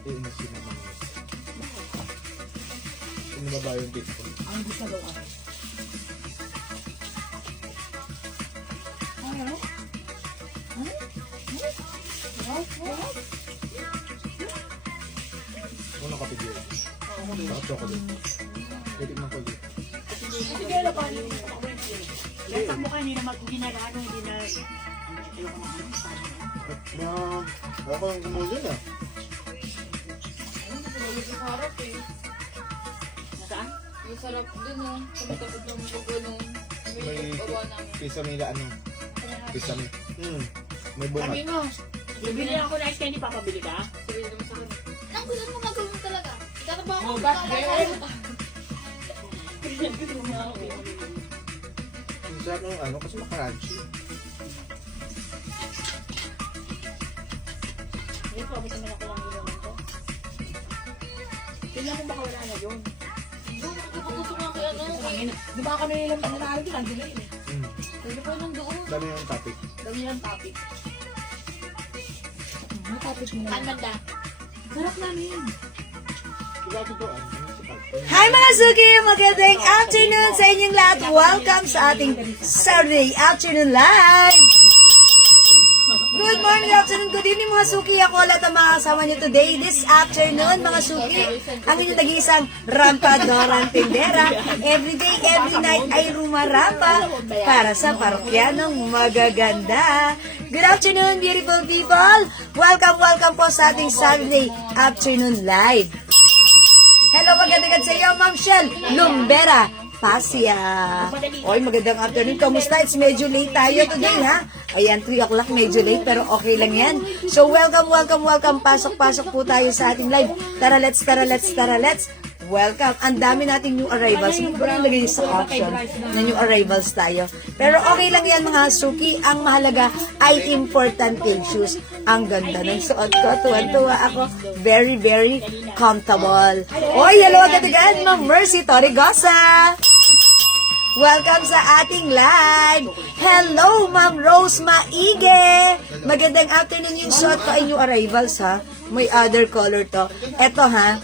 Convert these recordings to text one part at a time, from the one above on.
Iinisin naman. Ano ba ba yung dito? Ang gusto daw ako. Ano? Ano kapigil? Bakit chocolate? Titignan ko dito. Sige, wala pa rin. Yan sa mukha, hindi na ginagano, hindi na... Ako yung kumulin ah. Harap eh. Nasaan? Yung sarap dun oh. Kumitakot ng bugo nung May bawa namin. pisamila ano? Pisamila. May bunga. Sabi mo, bibili ako na ice candy, papabili ka? Sabi naman sa akin. Nang gusto mo magawin talaga. Itatrabaho Oh, ko. ba't Ang sarap ng ano kasi makaranchi. Hindi po, gusto naman ako lang inuman ko. Tingnan mo baka wala na yun. Doon, gusto ko kay ano. Di ba kami nilang pananalig yun, ang delay eh. Pwede pa nang doon. Dami yung topic. Dami yung topic. Ano topic mo Ang ganda. Sarap namin. Diba ito ano? Hi mga Suki! Magandang afternoon sa inyong lahat. Welcome sa ating Saturday Afternoon Live! Good morning, afternoon, good evening mga Suki. Ako lahat ang mga kasama niyo today, this afternoon mga Suki. Ang inyong nag-iisang rampadorang tindera. Every day, every night ay rumarampa para sa parokyanong magaganda. Good afternoon, beautiful people! Welcome, welcome po sa ating Saturday Afternoon Live. Hello, magandang sa iyo, Ma'am Shell Lumbera Pasya. Oy, magandang afternoon. Kamusta? It's medyo late tayo today, ha? Ayan, 3 o'clock, medyo late, pero okay lang yan. So, welcome, welcome, welcome. Pasok-pasok po tayo sa ating live. Tara, let's. Welcome. Ang dami nating new arrivals. Hindi ko lang lagay sa option na new arrivals tayo. Pero okay lang yan, mga Suki. Ang mahalaga ay importante shoes. Ang ganda ng suot ko. Tuwan-tuwa ako. Very, very comfortable. Oy, hello agad-agad, Ma'am Mercy Torregosa. Welcome sa ating live. Hello, Ma'am Rose Maige. Magandang afternoon. Yung suot ko ay new arrivals, ha? May other color to. Eto, ha?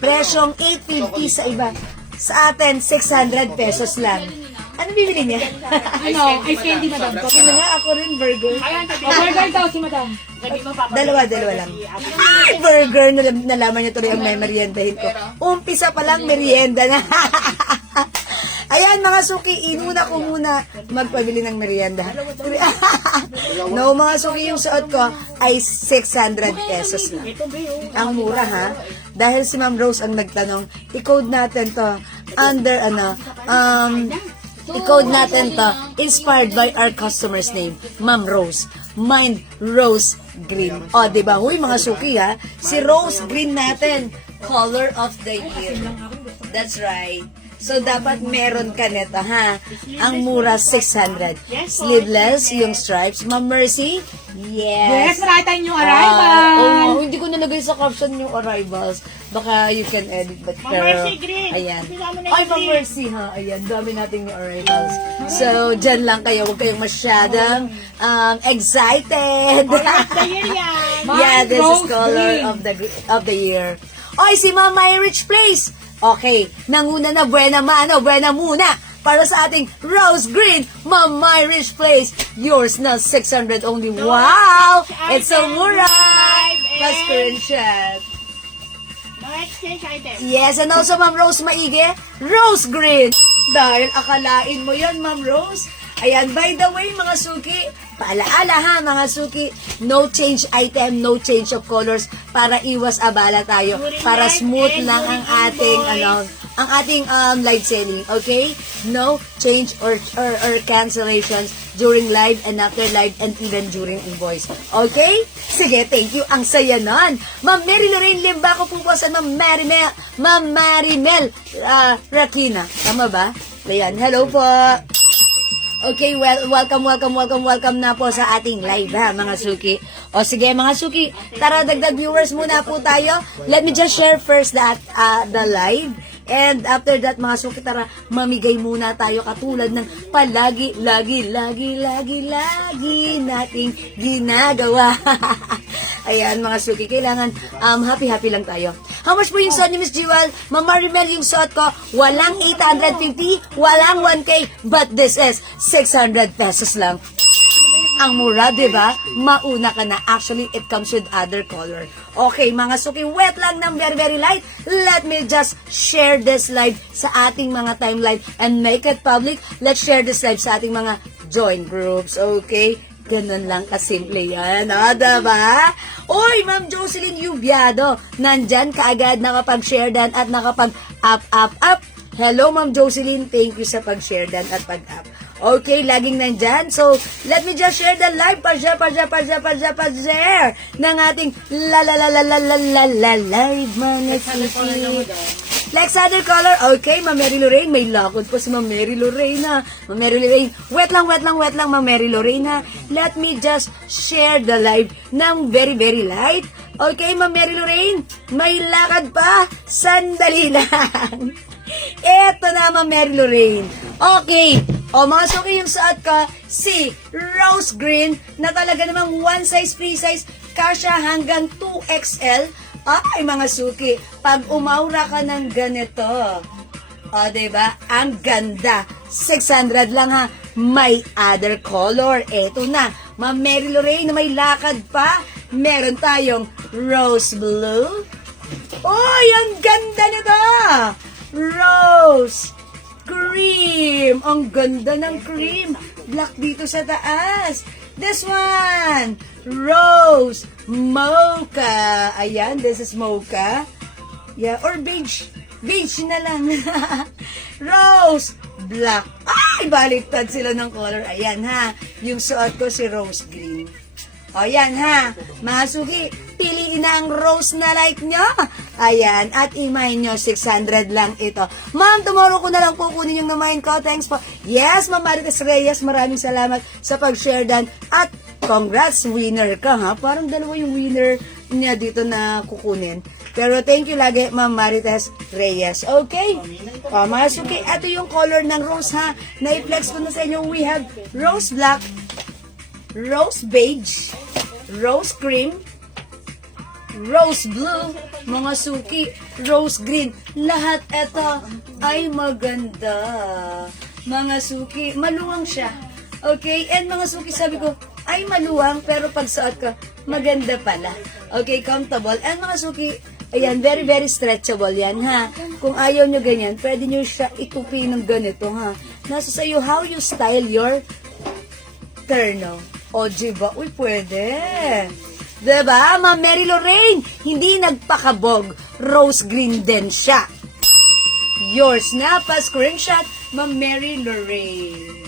Presyong 850 sa iba. Sa atin, 600 pesos lang. Ano bibili niya? Ano, ice candy, madam. Sino nga? Ako rin, burger. Burger daw si madam. Dalawa lang. Ay, burger! Nalaman niyo tuloy ang may meriendahin ko. Umpisa pa lang, merienda na. Ayan, mga Suki, inuna ko muna magpabili ng merienda. No, mga Suki, yung suot ko ay 600 pesos lang. Ang mura, ha? Dahil si Ma'am Rose ang nagtanong, i-code natin to under, i-code natin to, inspired by our customer's name, Ma'am Rose. Mine, Rose Green. O, diba? Huy, mga Suki, ha? Si Rose Green natin, color of the year. That's right. So, dapat meron ka nito, ha? Ang mura, 600. Sleeveless, yung stripes. Ma'am Mercy? Yes, Yes. marami tayong new arrival. Hindi ko nalagay sa caption yung arrivals. Baka you can edit, but Ma'am pero, Mercy, green. ayan. Sila mo na Ay, yung Ma'am green. Mercy, ha? Ayan, dami nating new arrivals. So, dyan lang kayo. Huwag kayong masyadong excited. The year yan. Yeah, this is Rose color green. of the year. Oy, si Ma'am My Rich Place. Okay, nanguna na buena muna para sa ating Rose Green, Ma'am My Rich Place. Yours na 600 only. Wow! It's so mura! Plus screenshot. No exchange item. Yes, and also Ma'am Rose Maige, Rose Green. Dahil akalain mo yan, Ma'am Rose. Ayan, by the way, mga Suki, paalaala ha, mga Suki, no change item, no change of colors para iwas abala tayo, para smooth lang ang ating, ang ating live selling, okay? No change or cancellations during live and after live and even during invoice. Okay? Sige, thank you. Ang saya nun. Ma'am Mary Lorraine Limba ko po sa Ma'am Marimel Rakina. Tama ba? Ayan, hello po. Okay, welcome na po sa ating live, ha, mga Suki. O sige, mga Suki, tara, dagdag viewers muna po tayo. Let me just share first the live. And after that, mga suki, tara, mamigay muna tayo katulad ng palagi, lagi nating ginagawa. Ayan, mga suki, kailangan happy lang tayo. How much po yung suot ni Miss Jewel? Ma'am Maribel, yung suot ko, walang 850, walang 1K, but this is 600 pesos lang. Ang mura, di ba? Mauna ka na. Actually, it comes with other color. Okay, mga suki, wet lang ng very light. Let me just share this live sa ating mga timeline and make it public. Let's share this live sa ating mga join groups, okay? Ganun lang kasimple yan, diba? Oy, Ma'am Jocelyn Yubiado, nandyan kaagad nakapag-share dan at nakapag-up. Hello, Ma'am Jocelyn, thank you sa pag-share dan at pag-up. Okay, laging nandyan. So, let me just share the live. Pa-share ng ating live, mga suki. Lex other color. Okay, Ma'am Mary Lorraine. May lakod po si Ma'am Mary Lorraine. Ma'am Mary Lorraine. Wet lang, Ma'am Mary Lorraine. Let me just share the live ng very light. Okay, Ma'am Mary Lorraine. May lakad pa. Sandali lang. Eto na, Ma'am Mary Lorraine. Okay. O, mga suki, yung suot ko, si Rose Green, na talaga namang one size, free size, kasya hanggang 2XL. Ay, mga suki, pag umaura ka ng ganito, o, diba? Ang ganda. 600 lang ha. May other color. Eto na. Ma'am Mary Lorraine na may lakad pa. Meron tayong rose blue. Oy, ang ganda nito. Rose cream. Ang ganda ng cream. Black dito sa taas. This one. Rose mocha. Ayan, this is mocha. Yeah, or beige. Beige na lang. Rose black. Ay, baliktad sila ng color. Ayan ha. Yung suot ko si rose green. O yan ha. Mga suki, piliin na ang rose na like nyo. Ayan. At imahin nyo, 600 lang ito. Ma'am, tomorrow ko na lang po kunin yung namahin ko. Thanks po. Yes, Ma'am Marites Reyes, maraming salamat sa pag-share dan. At congrats, winner ka ha. Parang dalawa yung winner niya dito na kukunin. Pero thank you lagi, Ma'am Marites Reyes. Okay? O, mga suki, ito yung color ng rose ha. Na-flex ko na sa inyo. We have rose black, rose beige, rose cream, rose blue, mga suki, rose green. Lahat ito ay maganda. Mga suki, maluwang siya. Okay? And mga suki, sabi ko, ay maluwang, pero pag suot ko, maganda pala. Okay, comfortable. And mga suki, ayan, very stretchable yan, ha. Kung ayaw nyo ganyan, pwede nyo siya itupi ng ganito, ha. Nasa sa'yo, how you style your terno. O, diba? Uy, pwede. Diba? Ma'am Mary Lorraine, hindi nagpakabog. Rose green din siya. Yours na, pa-screenshot, Ma'am Mary Lorraine.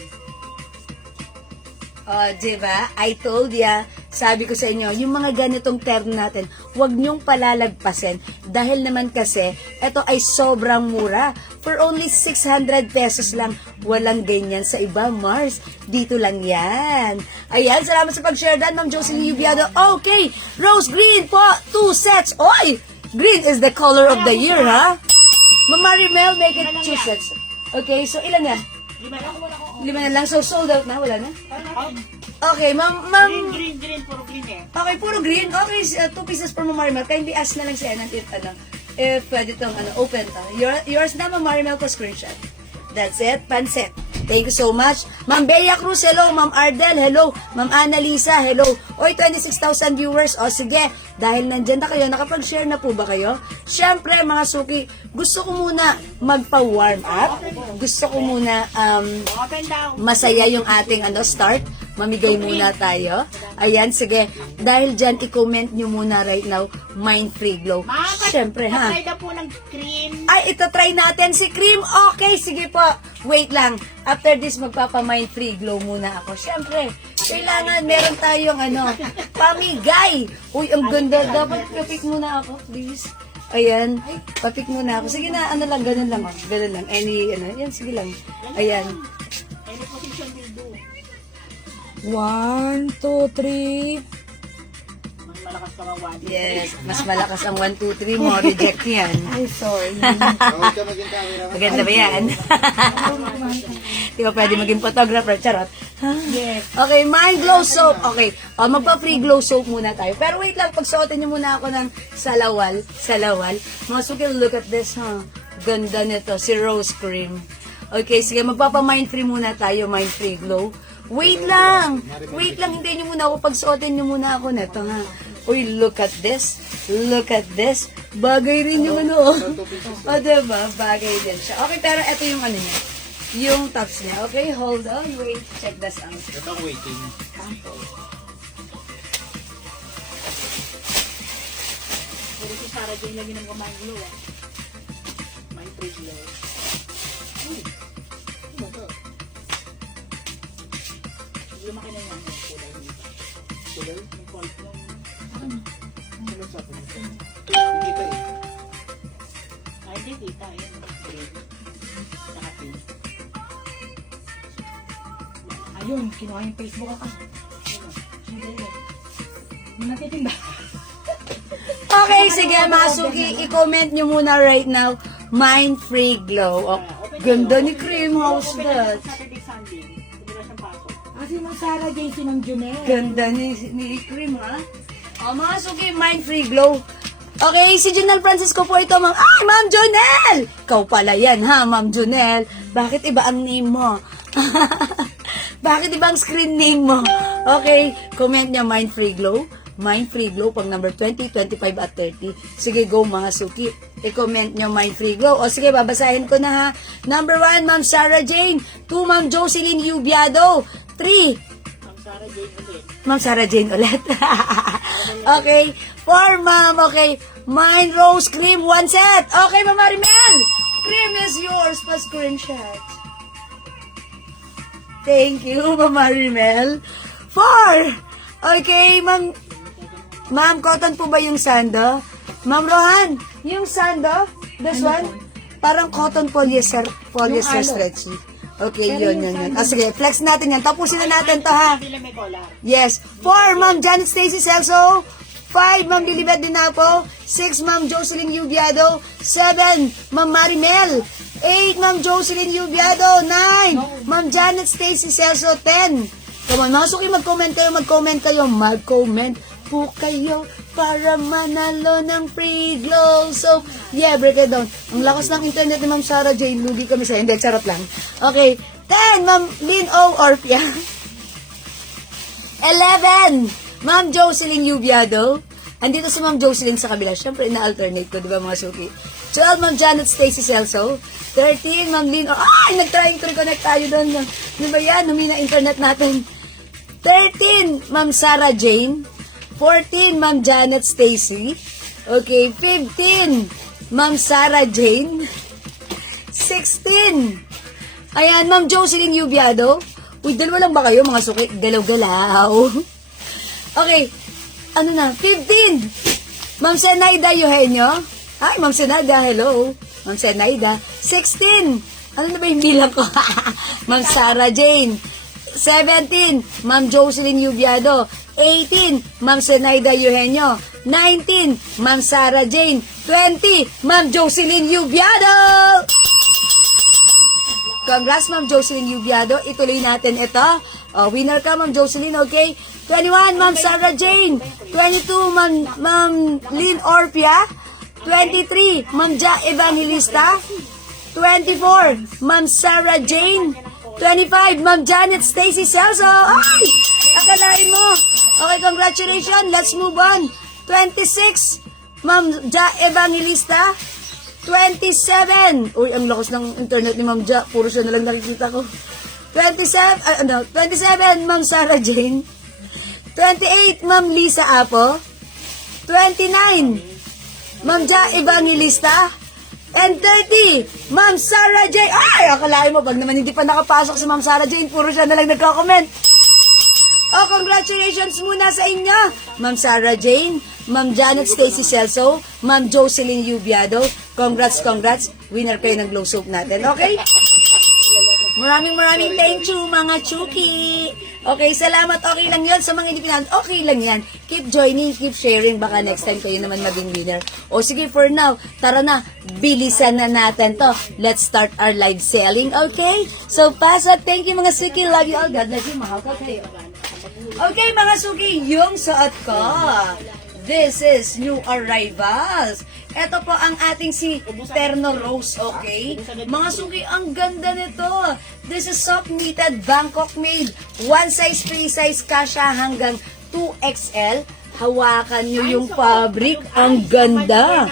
O, diba? I told ya, sabi ko sa inyo, yung mga ganitong terno natin, huwag nyong palalagpasin. Dahil naman kasi, ito ay sobrang mura. For only 600 pesos lang. Walang ganyan sa iba, Mars. Dito lang yan. Ayan, salamat sa pag-share dan, Ma'am Jocelyn Yubiado. Okay, rose green po, 2 sets. Oy, green is the color of the year, ha? Ma'am Marimel, make it 2 sets. Okay, so ilan na? 5 na lang. So, sold out na? Wala na? Okay, ma'am. Green, puro green eh. Okay, puro green. Okay, 2 pieces for Ma'am Marimel. Kindly ask na lang si Enan if pwede itong open to. Yours na, Ma'am Marimel, po screenshot. That's it. Pansit. Thank you so much. Ma'am Bea Cruz, hello. Ma'am Ardel, hello. Ma'am Annalisa, hello. Oy, 26,000 viewers. O, sige. Dahil nandyan na kayo, nakapag-share na po ba kayo? Siyempre, mga suki, gusto ko muna magpa-warm up. Gusto ko muna Open daw. masaya yung ating start. Mamigay muna tayo. Ayan, sige. Dahil dyan, i-comment nyo muna right now, Mind Free Glow. Siyempre, ha? Try daw po ng cream. Ay, ito try natin si Cream. Okay, sige po. Wait lang. After this, magpapa-Mind Free Glow muna ako. Siyempre, kailangan meron tayong pamigay. Uy, ang ganda. Dapat papik muna ako, please. Ayan, papik muna ako. Sige na, ganun lang. Ganun lang. Yan, sige lang. Ayan. Any position will do. 1, 2, 3. malakas pa nga 1. Yes, mas malakas ang 1, 2, 3 mo. Reject yan. Huwag ka maging camera. Maganda ba yan? Di ba pwede maging photographer? Charot. Yes. Okay, Mind Glow Soap. Okay, magpa-free glow soap muna tayo. Pero wait lang, pagsuotin niyo muna ako ng salawal. Mga suki, look at this, ha? Ganda nito, si Rose Cream. Okay, sige, magpapa-mind free muna tayo, mind free glow. Wait lang, hintayin niyo muna ako, pagsuotin niyo muna ako nito, ha? Uy, look at this. Bagay rin yung ano, o, diba? Bagay din siya. Okay, pero ito yung ano niya. Yung tops niya. Okay, hold on. Wait, check this out. Ito ang waiting. Puro si Sarah Jane lagi ng mind glow, ah. Mind free glow. Lumaki na yan. Kulay dito. Kulay? Yung fault ng... Ano sa akin? Hindi kita eh. Ay, hindi kita. Ayan. Green. Saka pink. Ayun, kinuha yung Facebook ako. Hindi. Hindi natitinda. Okay, sige, mga suki, i-comment nyo muna right now, Mind Free Glow. Oh, ganda ni Cream, how's that? Saturday, Sunday. Hindi na siyang pasok. Kasi Ma'am Sarah Jane, si Ma'am Junel. Ganda ni Cream, ha? Oh, mga suki, Mind Free Glow. Okay, si Junel Francisco po ito, Ma'am. Ay, Ma'am Junel! Ikaw pala yan, ha, Ma'am Junel? Bakit iba ang name mo? Bakit iba ang screen name mo? Okay, comment niya Mind Free Glow. Mind Free Glow pang number 20, 25 at 30. Sige, go mga suki. I-comment nyo Mind Free Glow. O sige, babasahin ko na ha. Number 1, Ma'am Sarah Jane. 2, Ma'am Jocelyn Yubiado. 3, Ang Sarah Jane ulit. Ma'am Sarah Jane ulit. Okay. 4, Ma'am. Okay. Mind Rose Cream, 1 set. Okay, Ma'am Marimel. Cream is yours. Pa-screenshot. Thank you, Ma'am Marimel. 4. Okay, Ma'am. Ma'am, cotton po ba yung sando? Ma'am Rohan, yung sando, this one, parang cotton polyester stretchy. Okay, yun. Ah, sige, flex natin yan. Tapusin na natin to, ha? Hindi lang may collar. Yes. 4, Ma'am Janet Stacy Celso. 5, Ma'am Lilibet Dinapo. 6, Ma'am Jocelyn Yubiado. 7, Ma'am Marimel. 8, Ma'am Jocelyn Yubiado. 9, Ma'am Janet Stacy Celso. 10. Come on, mga suki, mag-comment kayo. Mag-comment po kayo para manalo ng free glow. So, yeah, break it down. Ang lakas ng internet ni Ma'am Sarah Jane. Lugi kami sa'yo. Hindi, charot lang. Okay. 10, Ma'am Lynn O. Orpia. 11, Ma'am Jocelyn Yubiado. Andito si Ma'am Jocelyn sa kabila. Siyempre, ina-alternate ko, di ba mga suki? 12, Ma'am Janet Stacy Celso. 13, Ma'am Lynn O. Ay, nag-try to reconnect tayo doon. Di ba yan? Humina internet natin. 13, Ma'am Sarah Jane. 14, Ma'am Janet Stacy. Okay, 15, Ma'am Sarah Jane. 16, ayan, Ma'am Jocelyn Yubiado. Uy, dalawa lang ba kayo, mga suki? Galaw-galaw. Okay, ano na? 15, Ma'am Senaida Eugenio. Hi, Ma'am Senaida, hello. Ma'am Senaida. 16, ano na ba yung bilang ko? Ma'am Sarah Jane. 17, Ma'am Jocelyn Yubiado. 18, Ma'am Senaida Eugenio. 19, Ma'am Sarah Jane. 20, Ma'am Jocelyn Yubiado. Congrats, Ma'am Jocelyn Yubiado. Ituloy natin ito. Winner ka, Ma'am Jocelyn, okay? 21, Ma'am Sarah Jane. 22, Ma'am Lynn Orpia. 23, Ma'am Ja Evangelista. 24, Ma'am Sarah Jane. 25, Ma'am Janet Stacy Celso. Ay! Akalain mo. Okay, congratulations. Let's move on. 26, Ma'am Ja Evangelista. 27. Uy, ang lakas ng internet ni Ma'am Ja. Puro siya na lang nakikita ko. 27, Ma'am Sarah Jane. 28, Ma'am Lisa Apo. 29, Ma'am Ja Evangelista. And 30, Ma'am Sarah Jane. Ay, akalain mo, pag naman hindi pa nakapasok si Ma'am Sarah Jane, puro siya na lang nagko-comment. Oh, congratulations muna sa inyo, Ma'am Sarah Jane, Ma'am Janet Stacy Celso, Ma'am Jocelyn Yubiado. Congrats. Winner kayo ng glow soap natin, okay? Maraming thank you, mga chuki. Okay, salamat. Okay lang yan sa mga hindi pinanood. Okay lang yan. keep joining, keep sharing. Baka next time kayo naman maging winner. O sige, for now, tara na, bilisan na natin to. Let's start our live selling, okay? So, Pasa, thank you mga Suki. Love you all. God bless you. Mahal ka kayo. Okay, mga Suki, yung suot ko. This is new arrivals. Ito po ang ating si Terno Rose, okay? Mga Suki, ang ganda nito. This is soft knitted, Bangkok made. One size, free size, kasha hanggang 2XL. Hawakan nyo yung fabric. Ang ganda.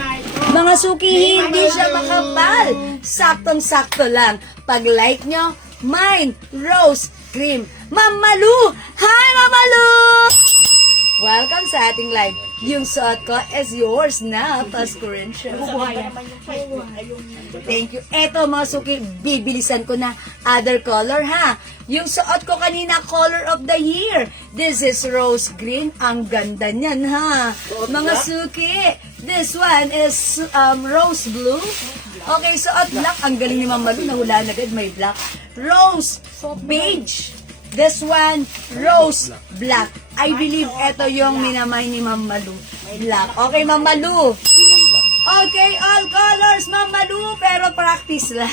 Mga Suki, hindi siya makapal. Saktong-sakto lang. Pag like nyo, mine, rose, cream. Ma'am Malu! Hi, Ma'am Malu! Welcome sa ating live. Yung suot ko is yours na, Pascurentia. Thank you. Eto mga Suki, bibilisan ko na other color ha. Yung suot ko kanina, color of the year. This is rose green. Ang ganda niyan ha. Mga Suki, this one is rose blue. Okay, suot black. Ang galing ni Ma'am Malu, nahula na agad, may black. Rose beige. This one, rose black. I believe ito yung minamay ni Ma'am Malu. Black. Okay, Ma'am Malu. Okay, all colors, Ma'am Malu, pero practice lang.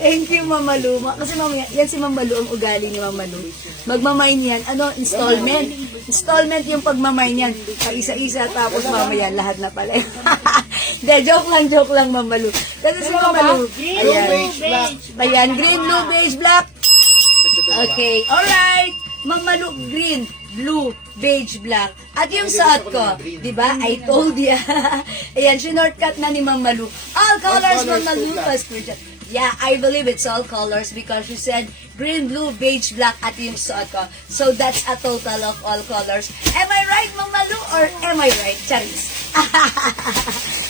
Thank you, Ma'am Malu. Kasi mamaya, yan si Ma'am Malu, ang ugali ni Ma'am Malu. Magmamay niyan. Ano? Installment. Installment yung pagmamay niyan. Isa-isa, tapos mamaya, lahat na pala. De, joke lang, Ma'am Malu. Kasi si Ma'am Malu, ayan, green, blue, beige, black. Okay, alright. Ma'am Malu, green, blue, beige, black. At yung suot ko, di ba? I told ya. Ayan, shortcut na ni Ma'am Malu. All colors, Ma'am Malu. Yeah, I believe it's all colors because you said green, blue, beige, black at yung suot ko. So that's a total of all colors. Am I right, Ma'am Malu? Or am I right? Charis.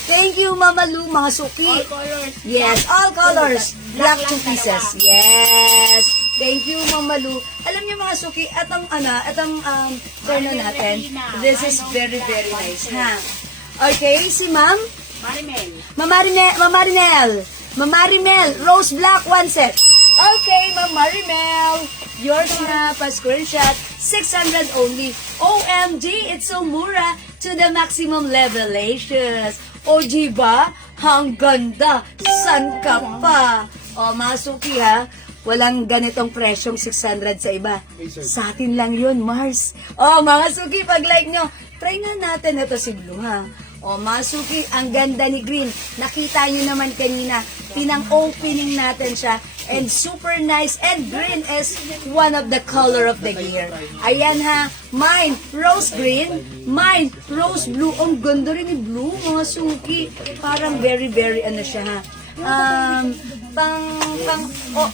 Thank you, Ma'am Malu, mga Suki. All colors. Yes, all colors. Black 2 pieces. Yes. Thank you, Ma'am Malu. Alam niyo mga Suki, atong turno natin. This is very, very nice, ha? Okay, si Ma'am? Marimel. Ma'am Marimel, rose black, 1 set. Okay, Ma'am Marimel. Yours na, pa-screenshot. 600 only. OMG, it's so mura to the maximum levelations. OG ba? Ang ganda. San ka pa? O, mga Suki ha. Walang ganitong presyong 600 sa iba. Sa atin lang yun, Mars. O, mga Suki, pag-like nyo, try na natin ito si Blue, ha? O, mga Suki, ang ganda ni Green. Nakita nyo naman kanina, pinang-opening natin siya. And super nice. And green is one of the color of the year. Ayan, ha? Mine, rose green. Mine, rose blue. Ang ganda rin ni Blue, mga Suki. Parang very, very ano siya, ha?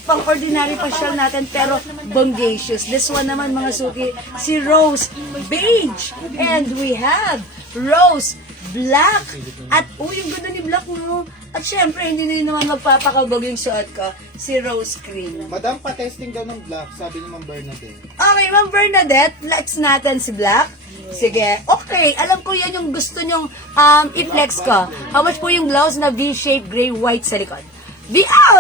Pang ordinary pa siya natin pero bongacious. This one naman mga Suki, si Rose Beige. And we have Rose Black. At yung ganda ni Black mo. At syempre, hindi na naman magpapakabog yung suot ko, si Rose Cream. Madam, pa-testing daw ng black, sabi ni Ma'am Bernadette. Okay, Ma'am Bernadette, flex natin si Black. Sige, okay. Alam ko yan yung gusto nyong i-flex ko. How much po yung blouse na V-shape gray white sa likod?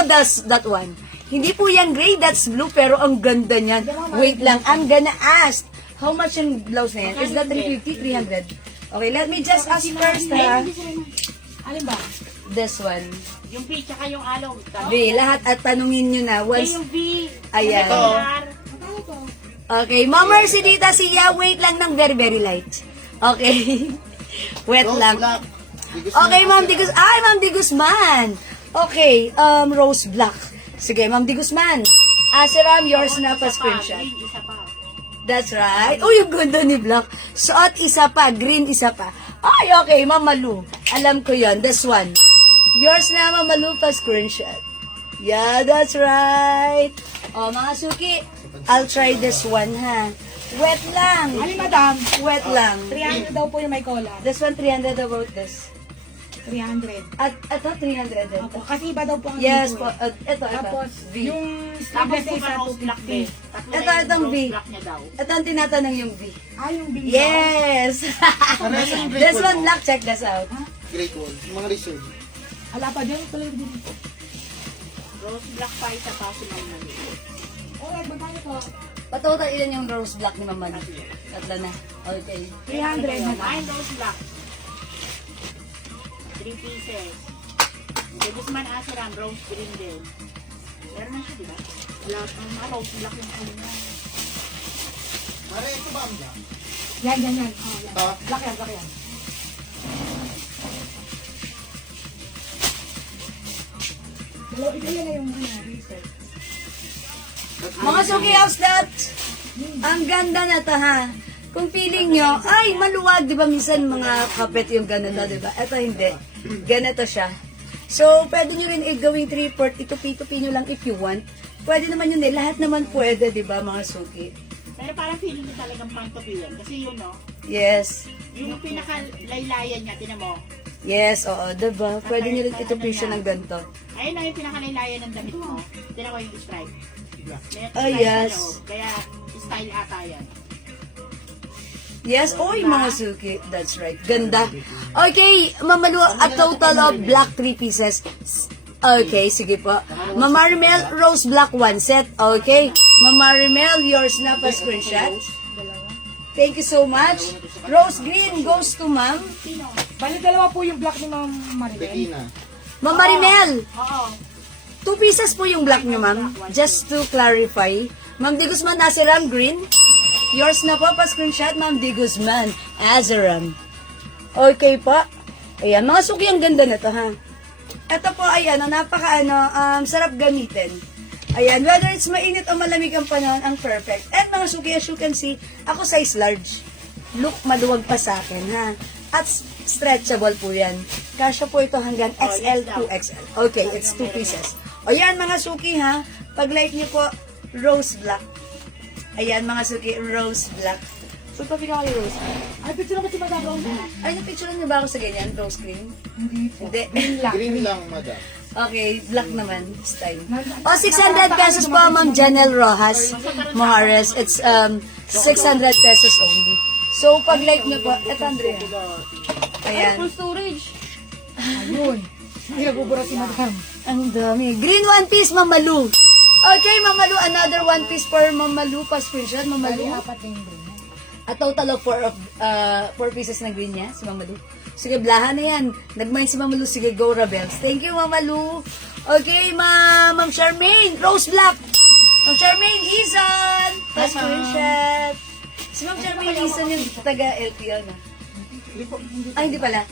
That's that one. Hindi po yan gray, that's blue, pero ang ganda niyan. Wait lang, I'm gonna ask. How much yung blouse na yan? Is that 350, 300? Okay, let me just ask first, ha? Alin ba? This one. Yung V, tsaka yung along. V, lahat at tanungin nyo na. Once, Yung V. ayan. Okay, Ma'am Mercedita, siya, wait lang ng very, very light. Okay. Wait Rose lang. black. Okay, Ma'am Di Guzman. Ay, Ma'am Di Guzman. Okay, rose black. Sige, Ma'am Di Guzman. Asiram, yours na pa screenshot. Isa pa. That's right. Oh, yung ganda ni Black. Suot isa pa, green isa pa. Ay, okay, Ma'am Malu. Alam ko yon. This one. Yours na, Ma'am Malu, pa screenshot. Yeah, that's right. Oh, mga Suki, I'll try this one, ha. Wet lang. Alin, madam? Wet lang. 300 daw po yung may collar. This one, 300 about this. 300. At ito, 300 din. Opo, kasi iba daw po ang Yes, dito po. Ito. Tapos, V. yung Tapos sleeveless po isa, rose black din. 250. Tatlo na Itong yung V. rose black niya daw. Ito ang tinatanong yung V. Yung big Yes! Parehas yung great This wall one, mo. Black, check this out. Great wall. Yung mga reserve. Ala pa din, tuloy din. Rose black pa isa pa si Ma'am Malu. Alright, magkano po? Patotal ilan yung rose black ni Mama? Tatlo na. Okay. 300 na. Mine rose black. 3 pieces. The Guzman Asiram, rose green din. Meron na siya, di ba? Lahat ng mga rose black yung kanina. Mare, ito ba ang black? Yan, yan, yan. Ha? Black yan, black yan. Dalawa, ito yan na yung research. Mga suki house that, ang ganda na to ha. Kung feeling nyo, ay maluwag, di ba minsan mga kapet yung ganito, di ba? Ito hindi. Ganito siya. So, pwede nyo rin gawing 3/4, itupi-tupi nyo lang if you want. Pwede naman yun eh, lahat naman pwede, di ba mga suki? Pero parang feeling ko talagang pantopi yan. Kasi yun, no? Yes. Yung pinakalaylayan niya, tinan mo. Yes, oo, di ba? Pwede nyo rin itupi siya ng ganito. Ayun na yung pinakalaylayan ng damit mo. Tinan mo yung stripe. May Oh, stripe yes. sa loob. Kaya style ata yan. Yes, oy mga suki. That's right. Ganda. Okay, Mamalu, a total of black 3 pieces. Okay, sige po. Mama Rimel, rose black 1 set. Okay. Mama Rimel, yours na pa screenshot. Thank you so much. Rose green goes to Ma'am. Bali, dalawa po yung black ni Ma'am Maribel. Bekina. Mama Rimel, Oo. 2 pieces po yung black nyo, Ma'am. Just to clarify. Ma'am Di Guzman, Asiram, green. Yours na po, pa-screenshot, Ma'am Di Guzman, Azaram. Okay po. Ayan, mga suki, ang ganda na to, ha? Ito po ay sarap gamitin. Ayan, whether it's mainit o malamig ang panahon, ang perfect. And mga suki, as you can see, ako size large. Look, maluwag pa sa akin, ha? At stretchable po yan. Kasya po ito hanggang XL to XL. Okay, it's 2 pieces. O yan, mga suki, ha? Pag-like niyo po, rose black. Ayan, mga suki, rose black. So, ito pinaka yung rose. Ay, picture naman si Madam Rose. Ay, napicturean niyo ba ako sa ganyan? Rose cream? Hindi po. Hindi. Green lang, madam. Okay, black naman this time. O, 600 pesos po, Ma'am Janelle Rojas Mojares. It's 600 pesos only. So, pag-like niyo po, eto, Andrea. Ayan. Storage. Ayun. Hindi nabubura si Madam. Ang dami. Green one piece, Mamalu. Okay, Mamalu, another one piece for Mamalu. Pa-screenshot, Bali, Mamalu. apat na yung green. A total of 4 pieces na green niya, si Mamalu. Sige, blahan na yan. Nag-mind si Mamalu. Sige, go, Rebels. Thank you, Mamalu. Okay, Ma'am Charmaine, rose black. Ma'am Charmaine, Izan. Pa-screenshot. Si Ma'am Charmaine, Izan yung taga-LPO, no? Ay, hindi pala.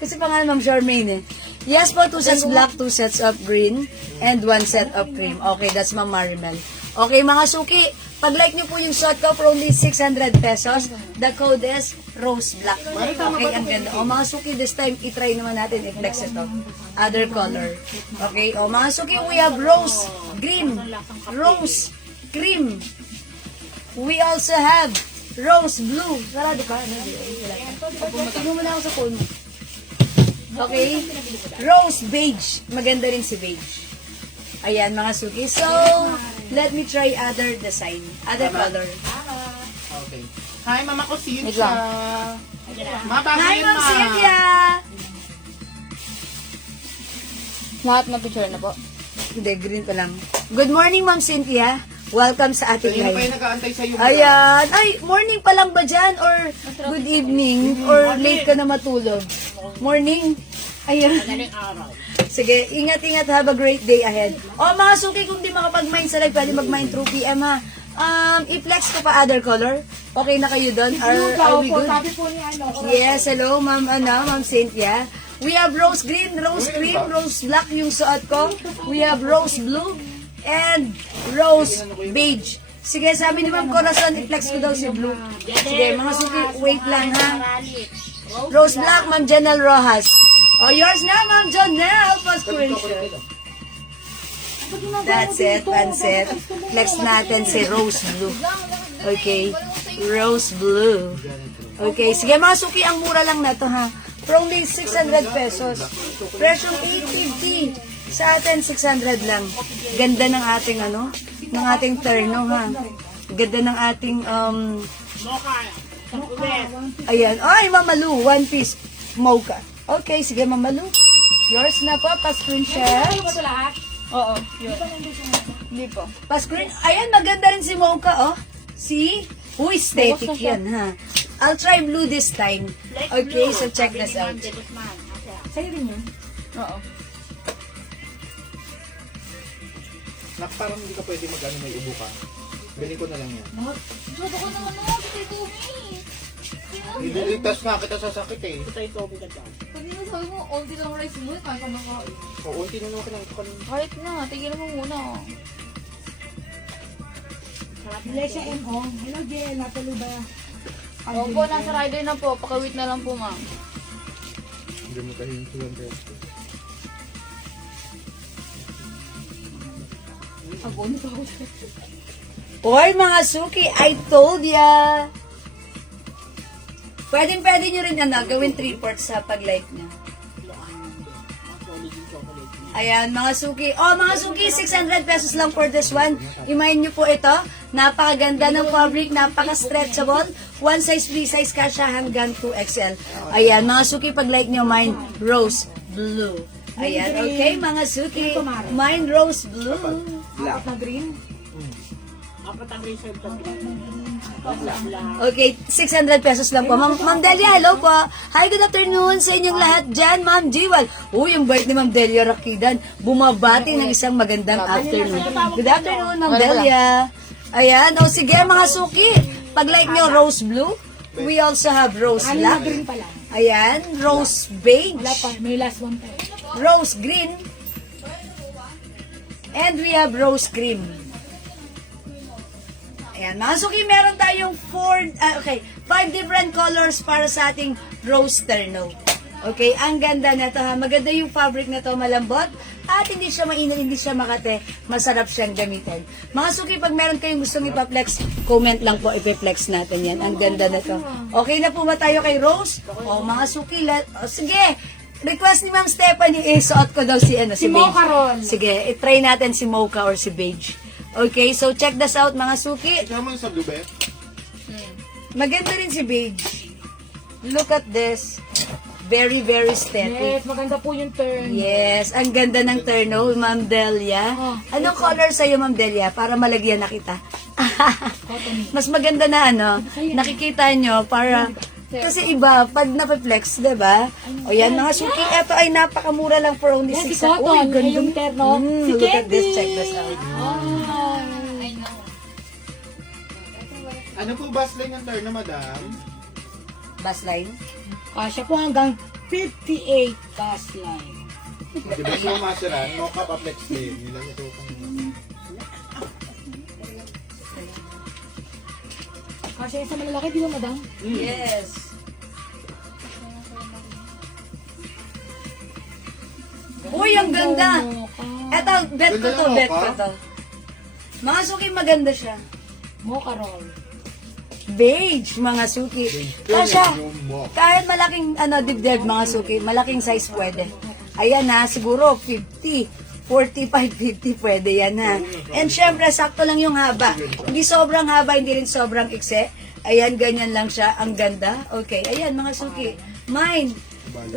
Kasi pangalan Ma'am Charmaine eh. Yes po, 2 sets black, 2 sets of green, and 1 set of cream. Okay, that's Ma'am Marimel. Okay, mga suki, pag-like niyo po yung shot ko for only 600 pesos. The code is rose black. Okay, ang ganda. O mga suki, this time, itry naman natin i-flex ito. Other color. Okay, o mga suki, we have rose, green, rose, cream. We also have rose blue. Sarado ka? Tignan mo na ako sa phone mo. Okay? Rose beige. Maganda rin si beige. Ayan, mga suki. So, let me try other design. Other color. Okay. Hi, Mama ko si Wait lang. Hi, Ma'am Cynthia! Lahat na picture na po? Hindi, green pa lang. Good morning, Ma'am Cynthia. Welcome sa ating Sino pa live. yung nag-aantay sa'yo? Ayan. Ay, morning pa lang ba dyan? Or good evening? Or late ka na matulog? Morning? Ayan. Madaling araw. Sige, ingat-ingat. Have a great day ahead. O, mga suki, kung di makapag-mind sa live, pwede mag-mind through PM, ha? I-flex ko pa other color. Okay na kayo doon? Are we good? Sabi po ni ano. Yes, hello, Ma'am Cynthia. We have rose green, rose cream, rose black yung suot ko. We have rose blue, and rose beige. Sige, sabi ni Ma'am Corazon, i-flex ko daw si blue. Sige, mga suki, wait lang ha. Rose black, Ma'am Janelle Rojas. O, yours na, Ma'am Janelle. Pa-screenshot. That's it, pansit. Flex natin si rose blue. Okay, rose blue. Okay, sige mga suki, ang mura lang na to ha. For only 600 pesos. Presyong 850. Sa atin, 600 lang. Ganda ng ating ng ating terno ha. Ganda ng ating, Mocha. Ubet. ayan. Ay, Mamalu, one piece mocha. Okay, sige Mamalu. Yours na po, pa-screenshot. Ano ba ito lahat? Oo. Yun. Hindi po. Pa-screen. Ayan, maganda rin si Mocha, oh. See? Aesthetic Focus na siya. yan, ha? I'll try blue this time. Let's Okay, blue. so check Sabi this ni out. Ma'am De Guzman. Asa. Sa'yo rin yun? Oo. Nak, parang hindi ka pwede mag-ano, may ubo ka. Bili ko na lang yan. Soto ko naman ako. Sige, Tumi. Ililigtas nga kita sa sakit eh. Ito yung topic ka dyan. Kanina sabi mo, onti lang rice mo. Kaya ka makain. O, unti na naman kinang ito kanina. Kahit na, tigil mo muna. Sarap na Malaysia ito. M.O. Hello, Jel. Natuloy ba? Opo, nasa rider na po. Pakawit na lang po, ma'am. Hindi mo kahihin sa 130. Abon pa ako. Oy, mga suki, I told ya. Pwede nyo rin gawin 3/4 sa pag-like niya. Solid yung chocolate niya. Ayan, mga suki. Oh, mga suki, 600 pesos lang for this one. Imayin nyo po ito. Napakaganda ng fabric, napaka-stretchable. One size, free size ka siya hanggang 2XL. Ayan, mga suki, pag-like nyo, mine rose blue. Ayan, okay, mga suki. Mine rose blue. Apat na green. Apat ang reserve ko. Okay, 600 pesos lang po. Ma'am Delia, hello po. Hi, good afternoon sa inyong lahat dyan, Ma'am Jiwal. Uy, yung bait ni Ma'am Delia Rakidan. Bumabati ng isang magandang afternoon. Good afternoon, Ma'am Delia. Ayan, o sige mga suki. Pag-like nyo, rose blue. We also have rose Anim na black. green pala. Ayan, rose beige. Wala pa. May last one pa. Rose green. And we have rose cream. Ayan, mga suki, meron tayong 5 different colors para sa ating rose terno. Okay, ang ganda na to ha. Maganda yung fabric na to, malambot. At hindi siya mainit, hindi siya makate. Masarap siyang gamitin. Mga suki, pag meron kayong gustong ipa-flex, comment lang po, ipa-flex natin yan. Ang ganda na to. Okay na po ba tayo kay Rose? O, mga suki, sige. Request ni Ma'am Stephanie, suot ko daw si Si Beige. Mocha Ron. Sige, itry natin si Mocha or si Beige. Okay, so check this out mga suki. Ikaw man sa blue bet? Maganda rin si Beige. Look at this. Very, very aesthetic. Yes, maganda po yung turn. Yes, ang ganda ng terno, Ma'am Delia. Anong color sa'yo, Ma'am Delia? Para malagyan na kita. Mas maganda na nakikita nyo para... Kasi iba, pag napiflex, diba? O yan, mga suki, ito ay napakamura lang for only Yes, si 6. Cotton. Yung terno. Si Look at this, Candy. check this out. Ano po baseline ng turn na, madam? Baseline. Kasya po hanggang 58 bus line. Di ba mo masiran? Mocha pa flex din. Nilang ito kanina. Kasya yung sa malalaki, di ba, madam? Yes. Uy, ang ganda! Eto, bet ko to, Ganda ng bet ko mocha. to. Mga suki, maganda siya. Mocha roll. Beige, mga suki. Kasya, Yung mocha. kahit malaking dibdib, mga suki, malaking size pwede. Ayan ha, siguro 50, 45, 50 pwede yan ha. And syempre, sakto lang yung haba. Hindi sobrang haba, hindi rin sobrang ikse. Ayan, ganyan lang siya. Ang ganda. Okay, ayan mga suki. Mine,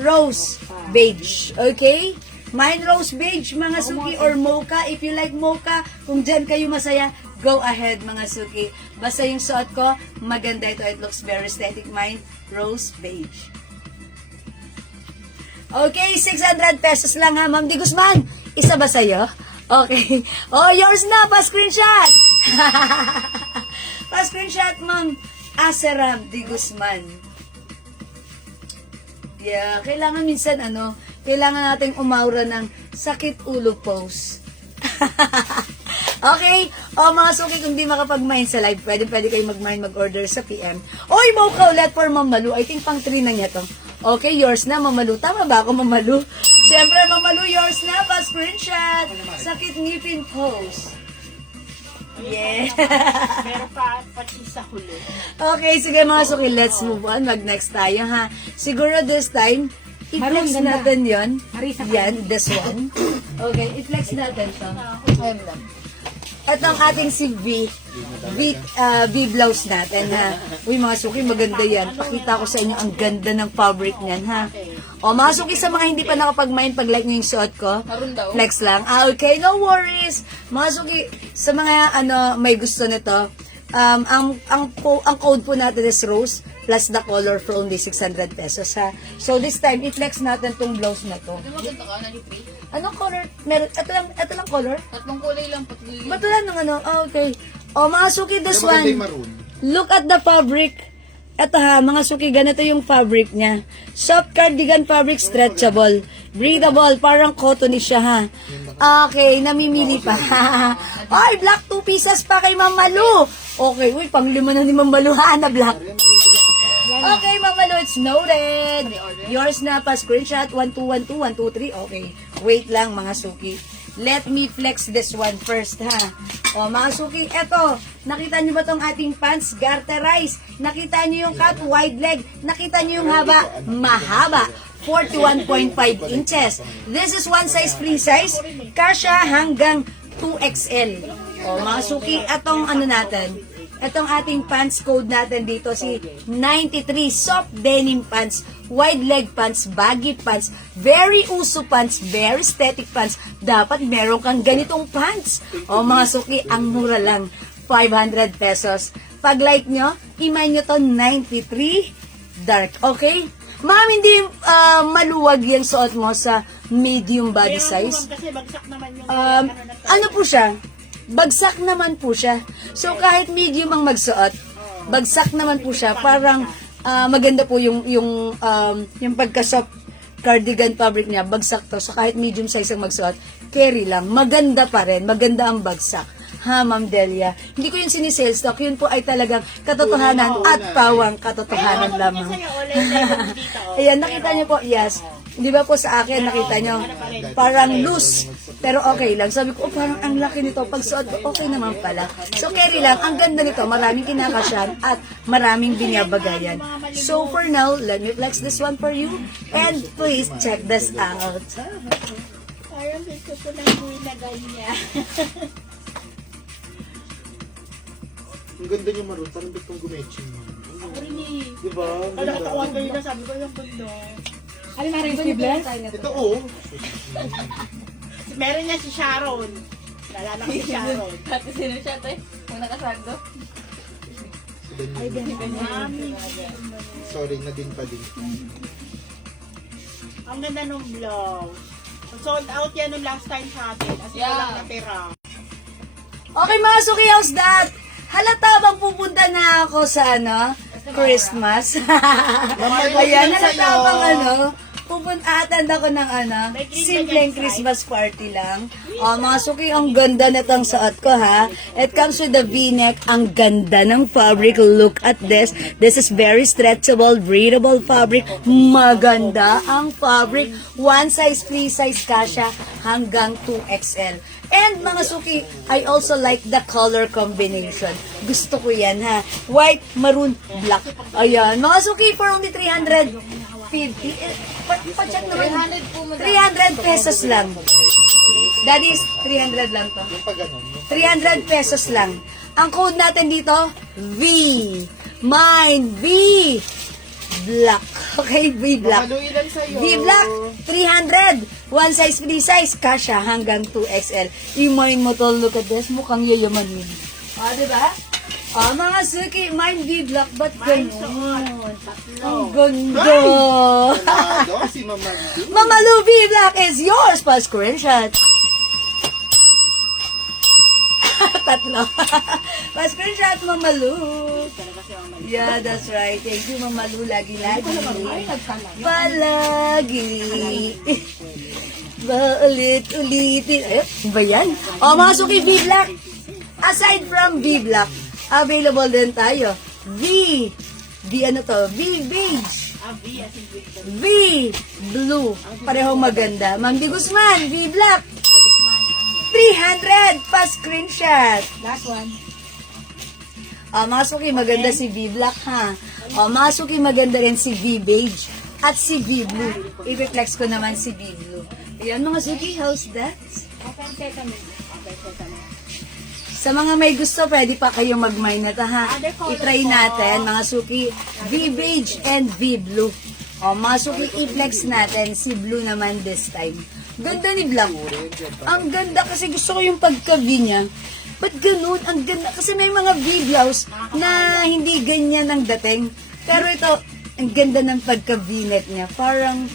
rose beige. Okay? Mine rose beige, mga suki, or mocha. If you like mocha, kung dyan kayo masaya, go ahead, mga suki. Basta yung suot ko, maganda ito. It looks very aesthetic. Mine, rose beige. Okay, 600 pesos lang ha, Ma'am Di Guzman. Isa ba sa'yo? Okay. Oh, yours na, pa-screenshot. Pa-screenshot, Ma'am Aseram Di Guzman. Yeah, kailangan minsan kailangan nating umaura ng sakit ulo pose. Okay? O mga suki, kung di makapag-mine sa live, pwede kayo mag-mine, mag-order sa PM. Oy, mocha ulit for Ma'am Malu. I think pang 3 na niya to. Okay, yours na, Ma'am Malu. Tama ba ako, Ma'am Malu? Siyempre, Ma'am Malu, yours na. Pa-screenshot. Sakit ngipin pose. Yeah. Meron pa pati sa huli. Okay, sige mga suki, let's move on. Mag-next tayo, ha? Siguro this time, i-flex Maroon, ganda. natin yon. Marisa, Yan, this one. Okay, i-flex natin to. Ayun lang. At ang ating si V blouse natin, ha? Uy, mga suki, maganda yan. Pakita ko sa inyo ang ganda ng fabric niyan, ha? O, mga suki sa mga hindi pa nakapag-mine, pag-like nyo yung suot ko. Maroon daw. Flex lang. Okay, no worries. Mga suki, sa mga may gusto nito, ang code po natin is Rose plus the color for only 600 pesos ha. So this time, i-flex natin tong blouse na to. Ano maganda ka? Nalipay? Anong color? Meron, ito lang color? Tatlong kulay lang. Patuloy. Ba't wala nung okay. O mga suki, this Yung maganda yung one. maroon. Look at the fabric. Ito ha, mga suki, ganito yung fabric niya. Soft cardigan fabric, stretchable. Breathable, parang cottony siya ha. Okay, namimili pa. Ay, black 2 pieces pa kay Ma'am Malu. Okay, uy, pang 5 na ni Ma'am Malu ha, na black. Okay, Ma'am Malu, it's noted. Yours na pa, screenshot, 1212123. Okay, wait lang mga suki. Let me flex this one first, ha. O, mga suki, eto, nakita nyo ba tong ating pants? Garterize. Nakita nyo yung cut, wide leg. Nakita nyo yung haba? Mahaba. 41.5 inches. This is one size, free size. Kasya hanggang 2XL. O, mga suki, etong natin, etong ating pants code natin dito, si 93 soft denim pants, wide leg pants, baggy pants, very uso pants, very aesthetic pants. Dapat meron kang ganitong pants. O mga suki, ang mura lang, 500 pesos. Pag like nyo, imay nyo to 93 dark. Okay? Ma'am, hindi maluwag yung suot mo sa medium body size. Kasi bagsak naman yung Ano po siya? Bagsak naman po siya. So kahit medium ang magsuot, bagsak naman po siya. Parang maganda po yung pagka-soft cardigan fabric niya, bagsak to. So kahit medium size ang magsuot, carry lang. Maganda pa rin. Maganda ang bagsak. Ha, Ma'am Delia? Hindi ko yung sinisales talk. Yun po ay talagang katotohanan at pawang katotohanan lamang. Ayan, nakita niyo po, yes. Di ba po sa akin, nakita nyo, parang loose, pero okay lang. Sabi ko, parang ang laki nito. Pag suot ko, okay naman pala. So, carry lang. Ang ganda nito. Maraming kinakasyan at maraming binabagayan. So, for now, let me flex this one for you. And please check this out. Parang gusto ko lang buwinagan niya. Ang ganda yung maroon. Parang ba't kong gumetching mo? Ako rin eh. Diba? Ang Kala ko ganda. tawag kayo na sabi ko yung bundo. Ano na rin, Steve? Ito, oh. Meron niya si Sharon. Nalala ko si Sharon. Ate, sino siya, te? Kung nakasagdo? Ay, Mami. Sorry, na din pa din. Ang ganda nung blouse. Sold out yan nung last time sa atin. As in, Yeah. walang natira. Okay, mga suki, how's that? Halata bang pupunta na ako sa Christmas? Ayan, halata bang attend ako ng simpleng Christmas party lang. Mga suki, ang ganda na itong suot ko ha. It comes with the V-neck. Ang ganda ng fabric. Look at this. This is very stretchable, breathable fabric. Maganda ang fabric. One size, free size kasya hanggang 2XL. And mga suki, I also like the color combination. Gusto ko yan ha. White, maroon, black. Ayan. Mga suki, for only 350. Pa-check naman. 300 po mo. 300 pesos lang. That is 300 lang to. Yung pag ganun. 300 pesos lang. Ang code natin dito, V. Mine, V. Black. Okay, V Black. Maluin lang sa'yo. V Black, 300. One size, free size. Kasha hanggang 2XL. Imine mo to, look at this. Mukhang yayamanin. Diba? Mga suki, mine V Black. Ba't ganun? Ang ganda. Panado, si Mama Lu. Mama Lu, V Black is yours. Pa screenshot. Tatlo. Pa screenshot, Mama Lu. Yeah, that's right. Thank you, Mama Lu. Lagi-lagi. Palagi. Paulit-ulitin. Ayun, ba yan? Mga suki, V Black. Aside from V Black, available din tayo. V beige. V blue. Parehong maganda. Ma'am Di Guzman, V Black. 300 pa screenshot. Last one. Mga suki, maganda si V Black ha. Mga suki, maganda rin si V beige at si V blue. I-reflex ko naman si V blue. Ayan mga suki, how's that? Sa mga may gusto, pwede pa kayo mag-mine na ha. I-try natin, mga suki, V beige and V blue. O, mga suki, i-flex natin. Si Blue naman this time. Ganda ni Black. Ang ganda kasi gusto ko yung pagka-V niya. Ba't ganun? Ang ganda. Kasi may mga V-blouse na hindi ganyan ang dating. Pero ito, ang ganda ng pagka-V-neck niya. Parang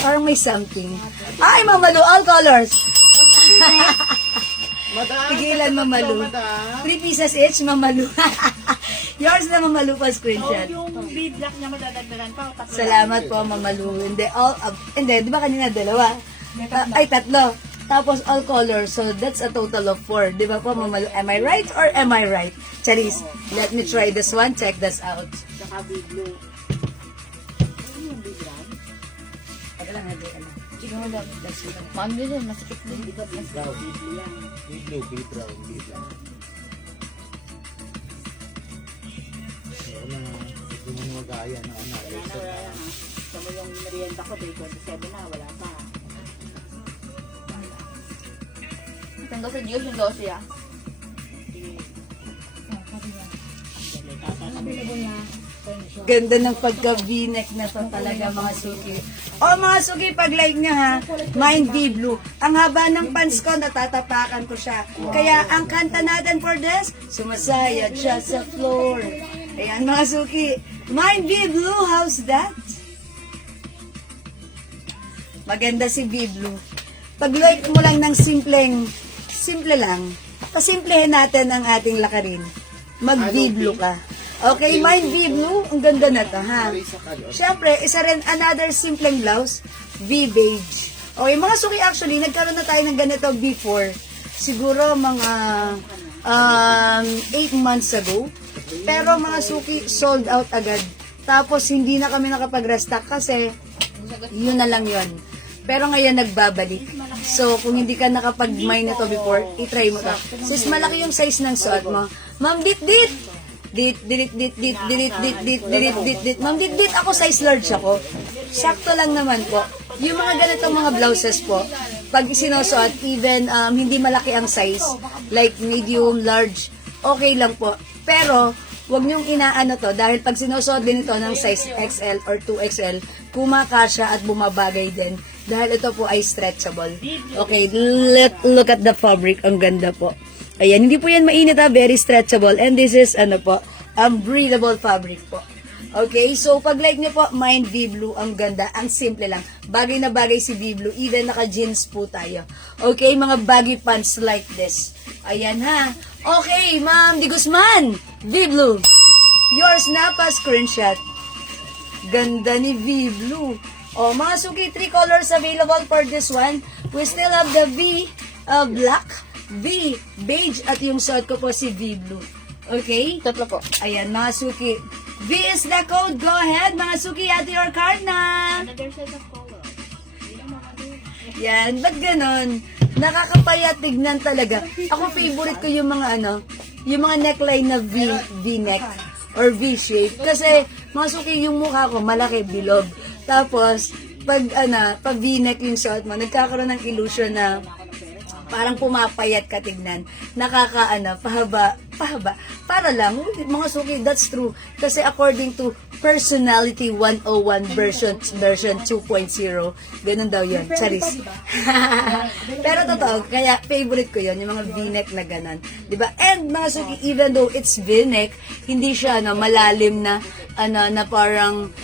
parang may something. Ay, Mamalu, all colors. Madam, Tigilan, Mamalu. madam. 3 pieces each, Mamalu. Yours na, Mamalu, pa O screenshot. yung B-block niya madadagdagan pa. O tatlo Salamat po, Mamalu. Hindi, di ba kanina dalawa? Ay, tatlo. Tapos all colors. So, that's a total of 4. Di ba po, Mamalu? Am I right or am I right? Charis, let me try this one. Check this out. Saka B-blue. Ano yung B-block? Alam nga, di alam. Paano din? Masikip din. Di ba B-blue yan? B-blue, B-brown, B-black. Wala na. Hindi mo magaya na ano. Wala na, wala na. Sa mo yung merienda ko, day 27 na, wala pa. Hanggang sa Diyos yung 12 ah. Ganda ng pagka-v-neck na to talaga, mga suki. O, mga suki, pag-like niya ha, Mind V Blue. Ang haba ng pants ko, natatapakan ko siya. Kaya, ang kanta natin for this, sumasaya siya sa floor. Ayan, mga suki. Mind V Blue, how's that? Maganda si V Blue. Pag-like mo lang ng simple lang, pasimplehin natin ang ating lakarin. Mag-V Blue ka. Okay, Mind V Blue, ang ganda na to, ha? Siyempre, isa rin another simpleng blouse, V beige. Okay, mga suki, actually, nagkaroon na tayo ng ganito before. Siguro mga 8 months ago. Pero mga suki, sold out agad. Tapos, hindi na kami nakapag-restock kasi yun na lang yun. Pero ngayon, nagbabalik. So, kung hindi ka nakapag-mine nito before, itry mo to. Sis, malaki yung size ng suot mo. Ma'am, dit. Ma'am, dit, ako size large ako. Sakto lang naman po. Yung mga ganitong mga blouses po, pag sinusuot, even hindi malaki ang size, like medium, large, okay lang po. Pero, wag niyong inaano to, dahil pag sinusuot din ito ng size XL or 2XL, kumakasya at bumabagay din. Dahil ito po ay stretchable. Okay, look at the fabric. Ang ganda po. Ayan, hindi po yan mainit ha, very stretchable. And this is, breathable fabric po. Okay, so pag like niyo po, Mind V Blue, ang ganda, ang simple lang. Bagay na bagay si V Blue, even naka-jeans po tayo. Okay, mga baggy pants like this. Ayan ha. Okay, Ma'am Di Guzman, V Blue. Yours na pa, screenshot. Ganda ni V Blue. O, mga suki, 3 colors available for this one. We still have the V black, V beige, at yung suot ko po si V Blue. Okay? Tatlo po. Ayan, mga suki. V is the code. Go ahead, mga suki, at your card na. Another set of color. Hindi na makadito. Yan, ba't ganon? Nakakapaya tignan talaga. Ako, favorite ko yung mga yung mga neckline na V-neck or V-shape. Kasi, mga suki, yung mukha ko, malaki, bilog. Tapos, pag V-neck yung suot mo, nagkakaroon ng illusion na parang pumapayat ka tignan. Pahaba. Para lang, mga suki, that's true. Kasi according to Personality 101 version 2.0, ganun daw yun. Charis. Pero totoo, kaya favorite ko yun, yung mga V-neck na ganun. Diba? And mga suki, even though it's V-neck, hindi siya malalim na, na parang,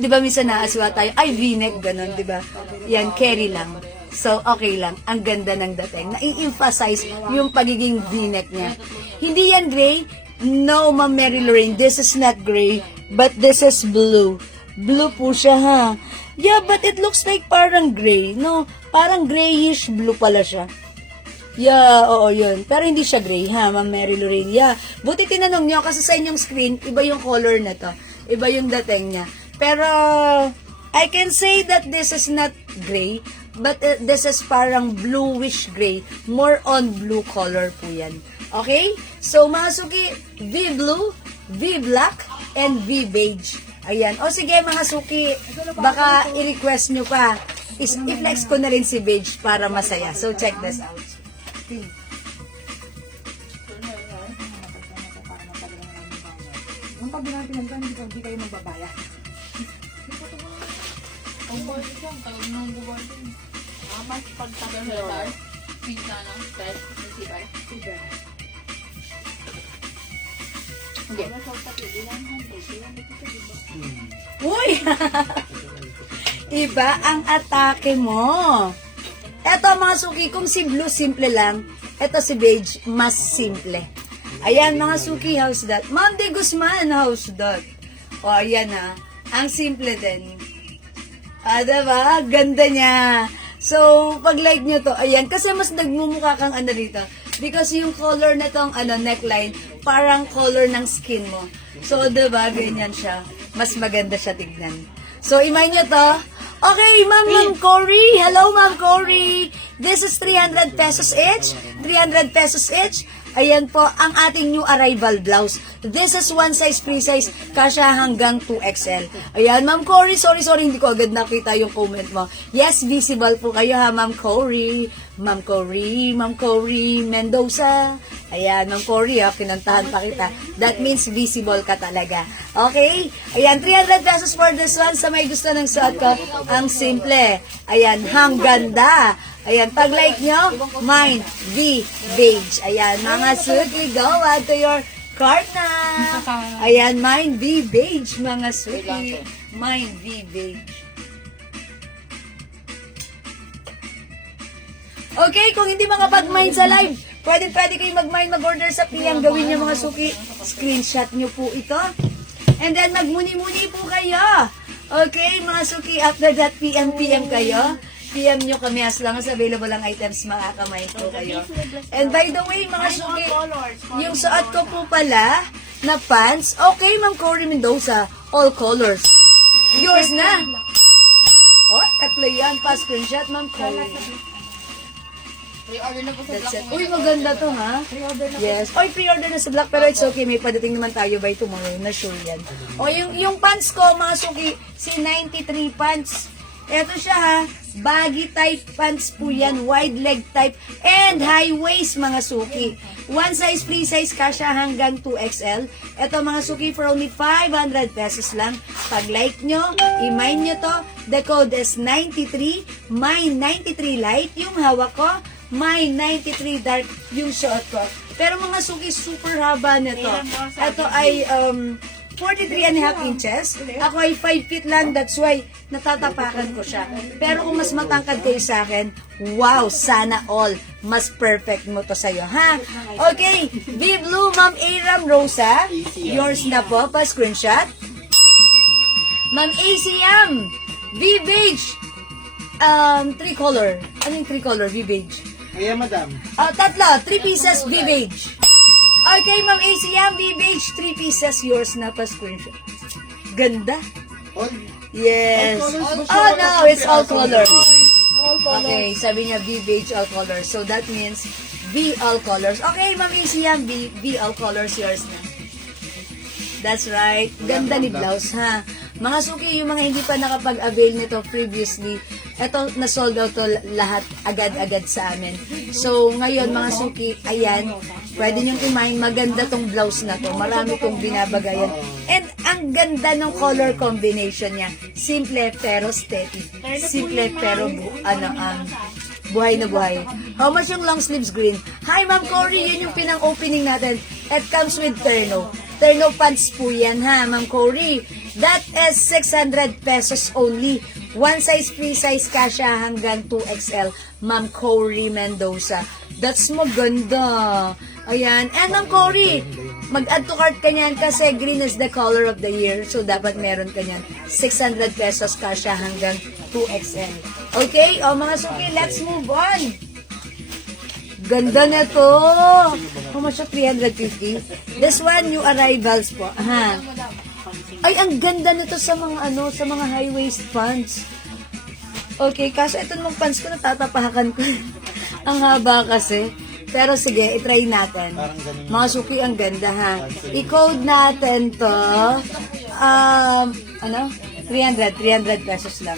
diba minsan naaswa tayo, ay V-neck, ganun, diba? Yan, carry lang. So, okay lang. Ang ganda ng dating. Nai-emphasize yung pagiging V-neck niya. Hindi yan gray. No, Ma'am Mary Lorraine, this is not gray, but this is blue. Blue po siya, ha? Yeah, but it looks like parang gray. No, parang grayish blue pala siya. Yeah, oo, yun. Pero hindi siya gray, ha, Ma'am Mary Lorraine? Yeah. Buti tinanong niyo kasi sa inyong screen, iba yung color na to. Iba yung dating niya. Pero, I can say that this is not gray, but this is parang bluish gray. More on blue color po yan. Okay? So, mga suki, V blue, V black, and V beige. Ayan. O sige, mga suki, baka i-request nyo pa. I-flex ko na rin si beige para masaya. So, check this out. baka bilang pinagdan, hindi kayo magbabayad. Ang body siya, ang tagal nung bumati. Mas pagtagal Pizza na. Test. Nasibay. Hindi. Nasa pati, ilang hundred. Ilang ito sa diba? Uy! Iba ang atake mo. Eto mga suki, kung si blue simple lang, eto si beige, mas simple. Ayan mga suki, how's that? Ma'am De Guzman, how's that? O ayan ha, ang simple din. Diba? Ganda niya. So, pag like nyo to, ayan, kasi mas nagmumukha kang ano dito. Because yung color na tong neckline, parang color ng skin mo. So, diba, ganyan siya. Mas maganda siya tignan. So, imay nyo to. Okay, Ma'am Cory. Hello, Ma'am Cory. This is 300 pesos each. 300 pesos each. Ayan po, ang ating new arrival blouse. This is one size, free size, kasya hanggang 2XL. Ayan, Ma'am Cory, sorry, hindi ko agad nakita yung comment mo. Yes, visible po kayo ha, Ma'am Cory. Ma'am Cory Mendoza. Ayan, Ma'am Cory ha, pinantahan pa kita. That means visible ka talaga. Okay? Ayan, 300 pesos for this one. Sa may gusto ng suot ko, ang simple. Ayan, ganda. Ayan, pag like nyo, mine, V, beige. Ayan, mga suki, go add to your cart na. Ayan, mine, V, beige, mga suki. Mine, V, beige. Okay, kung hindi makapag-mine sa live, pwede kayo mag-order sa PM. Gawin nyo mga suki. Screenshot nyo po ito. And then, magmuni-muni po kayo. Okay, mga suki, after that, PM kayo. PM nyo kami as long as available ang items, makakamay po kayo. And by the way, mga suki, yung suot ko po pala na pants, okay, Ma'am Cory Mendoza, all colors. Yours na. Oh, tatlo yan. Pa-screenshot, Ma'am Cory. Pre-order na po sa That's black it. Uy, maganda to, ha? Yes. Oy, pre-order na sa black, pero it's okay. May padating naman tayo by tomorrow. Na sure yan. O, yung pants ko, mga suki, si 93 pants. Ito siya, ha? Baggy type pants po yan. Wide leg type. And high waist, mga suki. One size, free size, kasya hanggang 2XL. Ito, mga suki, for only 500 pesos lang. Pag like nyo, i-mine nyo to. The code is 93. Mine 93 light. Yung hawak ko, Mine 93 dark yung suot ko. Pero mga suki, super haba nito. Ito ay 43 and a half inches. Ako ay 5 feet lang. That's why natatapakan ko siya. Pero kung mas matangkad kayo sa akin, wow, sana all. Mas perfect mo to sa'yo, ha? Okay, V Blue, Ma'am Aram Rosa. Yours na po, pa-screenshot. Ma'am ACM, V Beige. Tricolor. Anong tricolor? V Beige. Ayan, madam. Tatlo, 3 pieces, V Beige. Okay, Ma'am ACM, V Beige, 3 pieces, yours na pa screenshot. Ganda. All, Yes. all colors ba siya? Oh no, it's all colors. All colors. Okay, sabi niya V Beige, all colors. So that means V all colors. Okay, Ma'am ACM, V all colors, yours na. That's right. Ganda ni blouse, ha? Mga suki, yung mga hindi pa nakapag-avail nito previously, eto, na-sold out to lahat agad-agad sa amin. So, ngayon, mga suki, ayan, pwede niyong imahin, maganda tong blouse na to. Marami kong binabagayan. And ang ganda ng color combination niya. Simple pero steady. Simple pero buhay na buhay. How much yung long sleeves green? Hi, Ma'am Cory, yun yung pinang-opening natin. It comes with terno. Terno pants po yan, ha, Ma'am Cory. That is 600 pesos only. One size, free size, kasya hanggang 2XL. Ma'am Cory Mendoza. That's maganda. Ayan. And Ma'am Cory, mag-add to cart ka niyan kasi green is the color of the year. So, dapat meron ka niyan. 600 pesos kasya hanggang 2XL. Okay? O, mga suki, let's move on. Ganda na to. How much? 350? This one, new arrivals po. Ha? Ay, ang ganda nito sa mga sa mga high waist pants. Okay, kaso ito namang pants ko natatapakan ko. Ang haba kasi. Pero sige, itry natin. Mga suki, ang ganda, ha? I-code natin to. 300 pesos lang.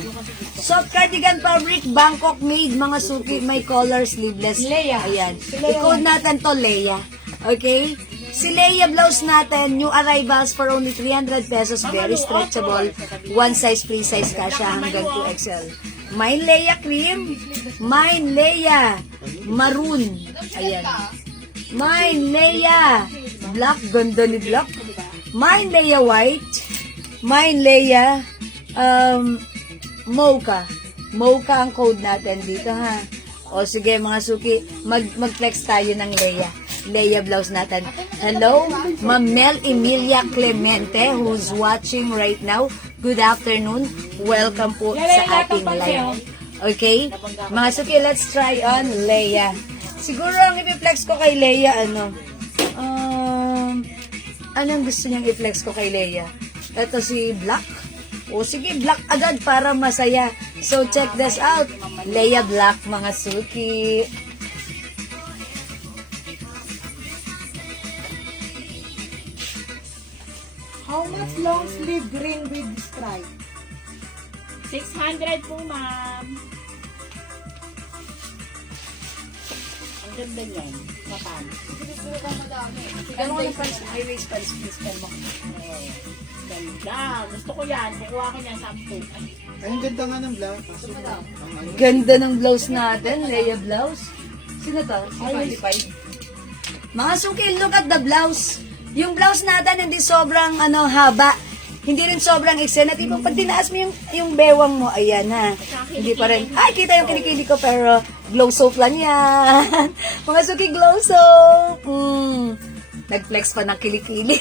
Soft cardigan fabric, Bangkok made, mga suki, may color sleeveless. Leia. Ayan. I-code natin to, Leia. Okay? Si Leia blouse natin, new arrivals for only 300 pesos. Very stretchable. One size, free size ka siya hanggang 2XL. Mine Leia cream. Mine Leia maroon. Ayan. Mine Leia black. Ganda ni black. Mine Leia white. Mine Leia mocha. Mocha ang code natin dito ha. O sige mga suki, mag-flex tayo ng Leia. Leia blouse natin. Hello, Ma'am Mel Emilia Clemente who's watching right now. Good afternoon. Welcome po sa ating live. Okay? Mga suki, let's try on Leia. Siguro ang i-flex ko kay Leia, anong gusto niyang i-flex ko kay Leia? Ito si Black. O sige, Black agad para masaya. So check this out. Leia Black, mga suki. How much long sleeve green with stripe? 600 po, ma'am. Ang ganda niyan. Matan. Gano'n yung pants, high waist pants, please, mo. Ganda. Gusto ko yan. Kukuha ko niyan 10. Ay, ang ganda nga ng black. Ang ano. Ganda ng blouse natin, Leia blouse. Sino to? Si Qualify. Mga suki, look at the blouse. Yung blouse natin hindi sobrang haba. Hindi rin sobrang extended. Tipong pag tinaas mo yung bewang mo, ayan ha. Hindi pa rin. Ay, kita yung kinikili ko pero glow soap lang yan. Mga suki, glow soap. Nag-flex pa ng kilikili.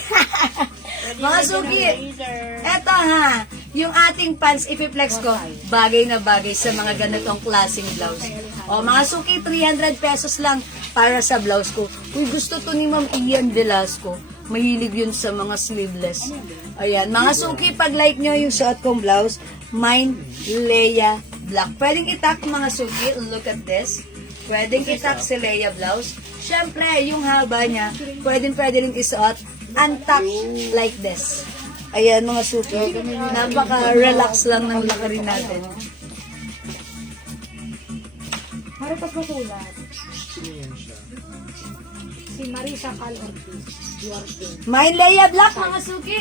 Mga suki, eto ha, yung ating pants, ipi-flex ko, bagay na bagay sa mga ganitong klaseng blouse. O mga suki, 300 pesos lang para sa blouse ko. Uy, gusto to ni Ma'am Ian Velasco. Mahilig yun sa mga sleeveless. Ayan, mga suki, pag like nyo yung suot kong blouse, mine, Leia Black. Pwedeng itak mga suki, look at this. Pwedeng itak si Leia blouse. Siyempre, yung haba niya, pwede rin isuot, untuck like this. Ayan mga suki, napaka-relax lang ng lakarin natin. Maripas masulat. Sino yan siya? Si Marisa Cal Ortiz. Mine Leia Black, mga suki.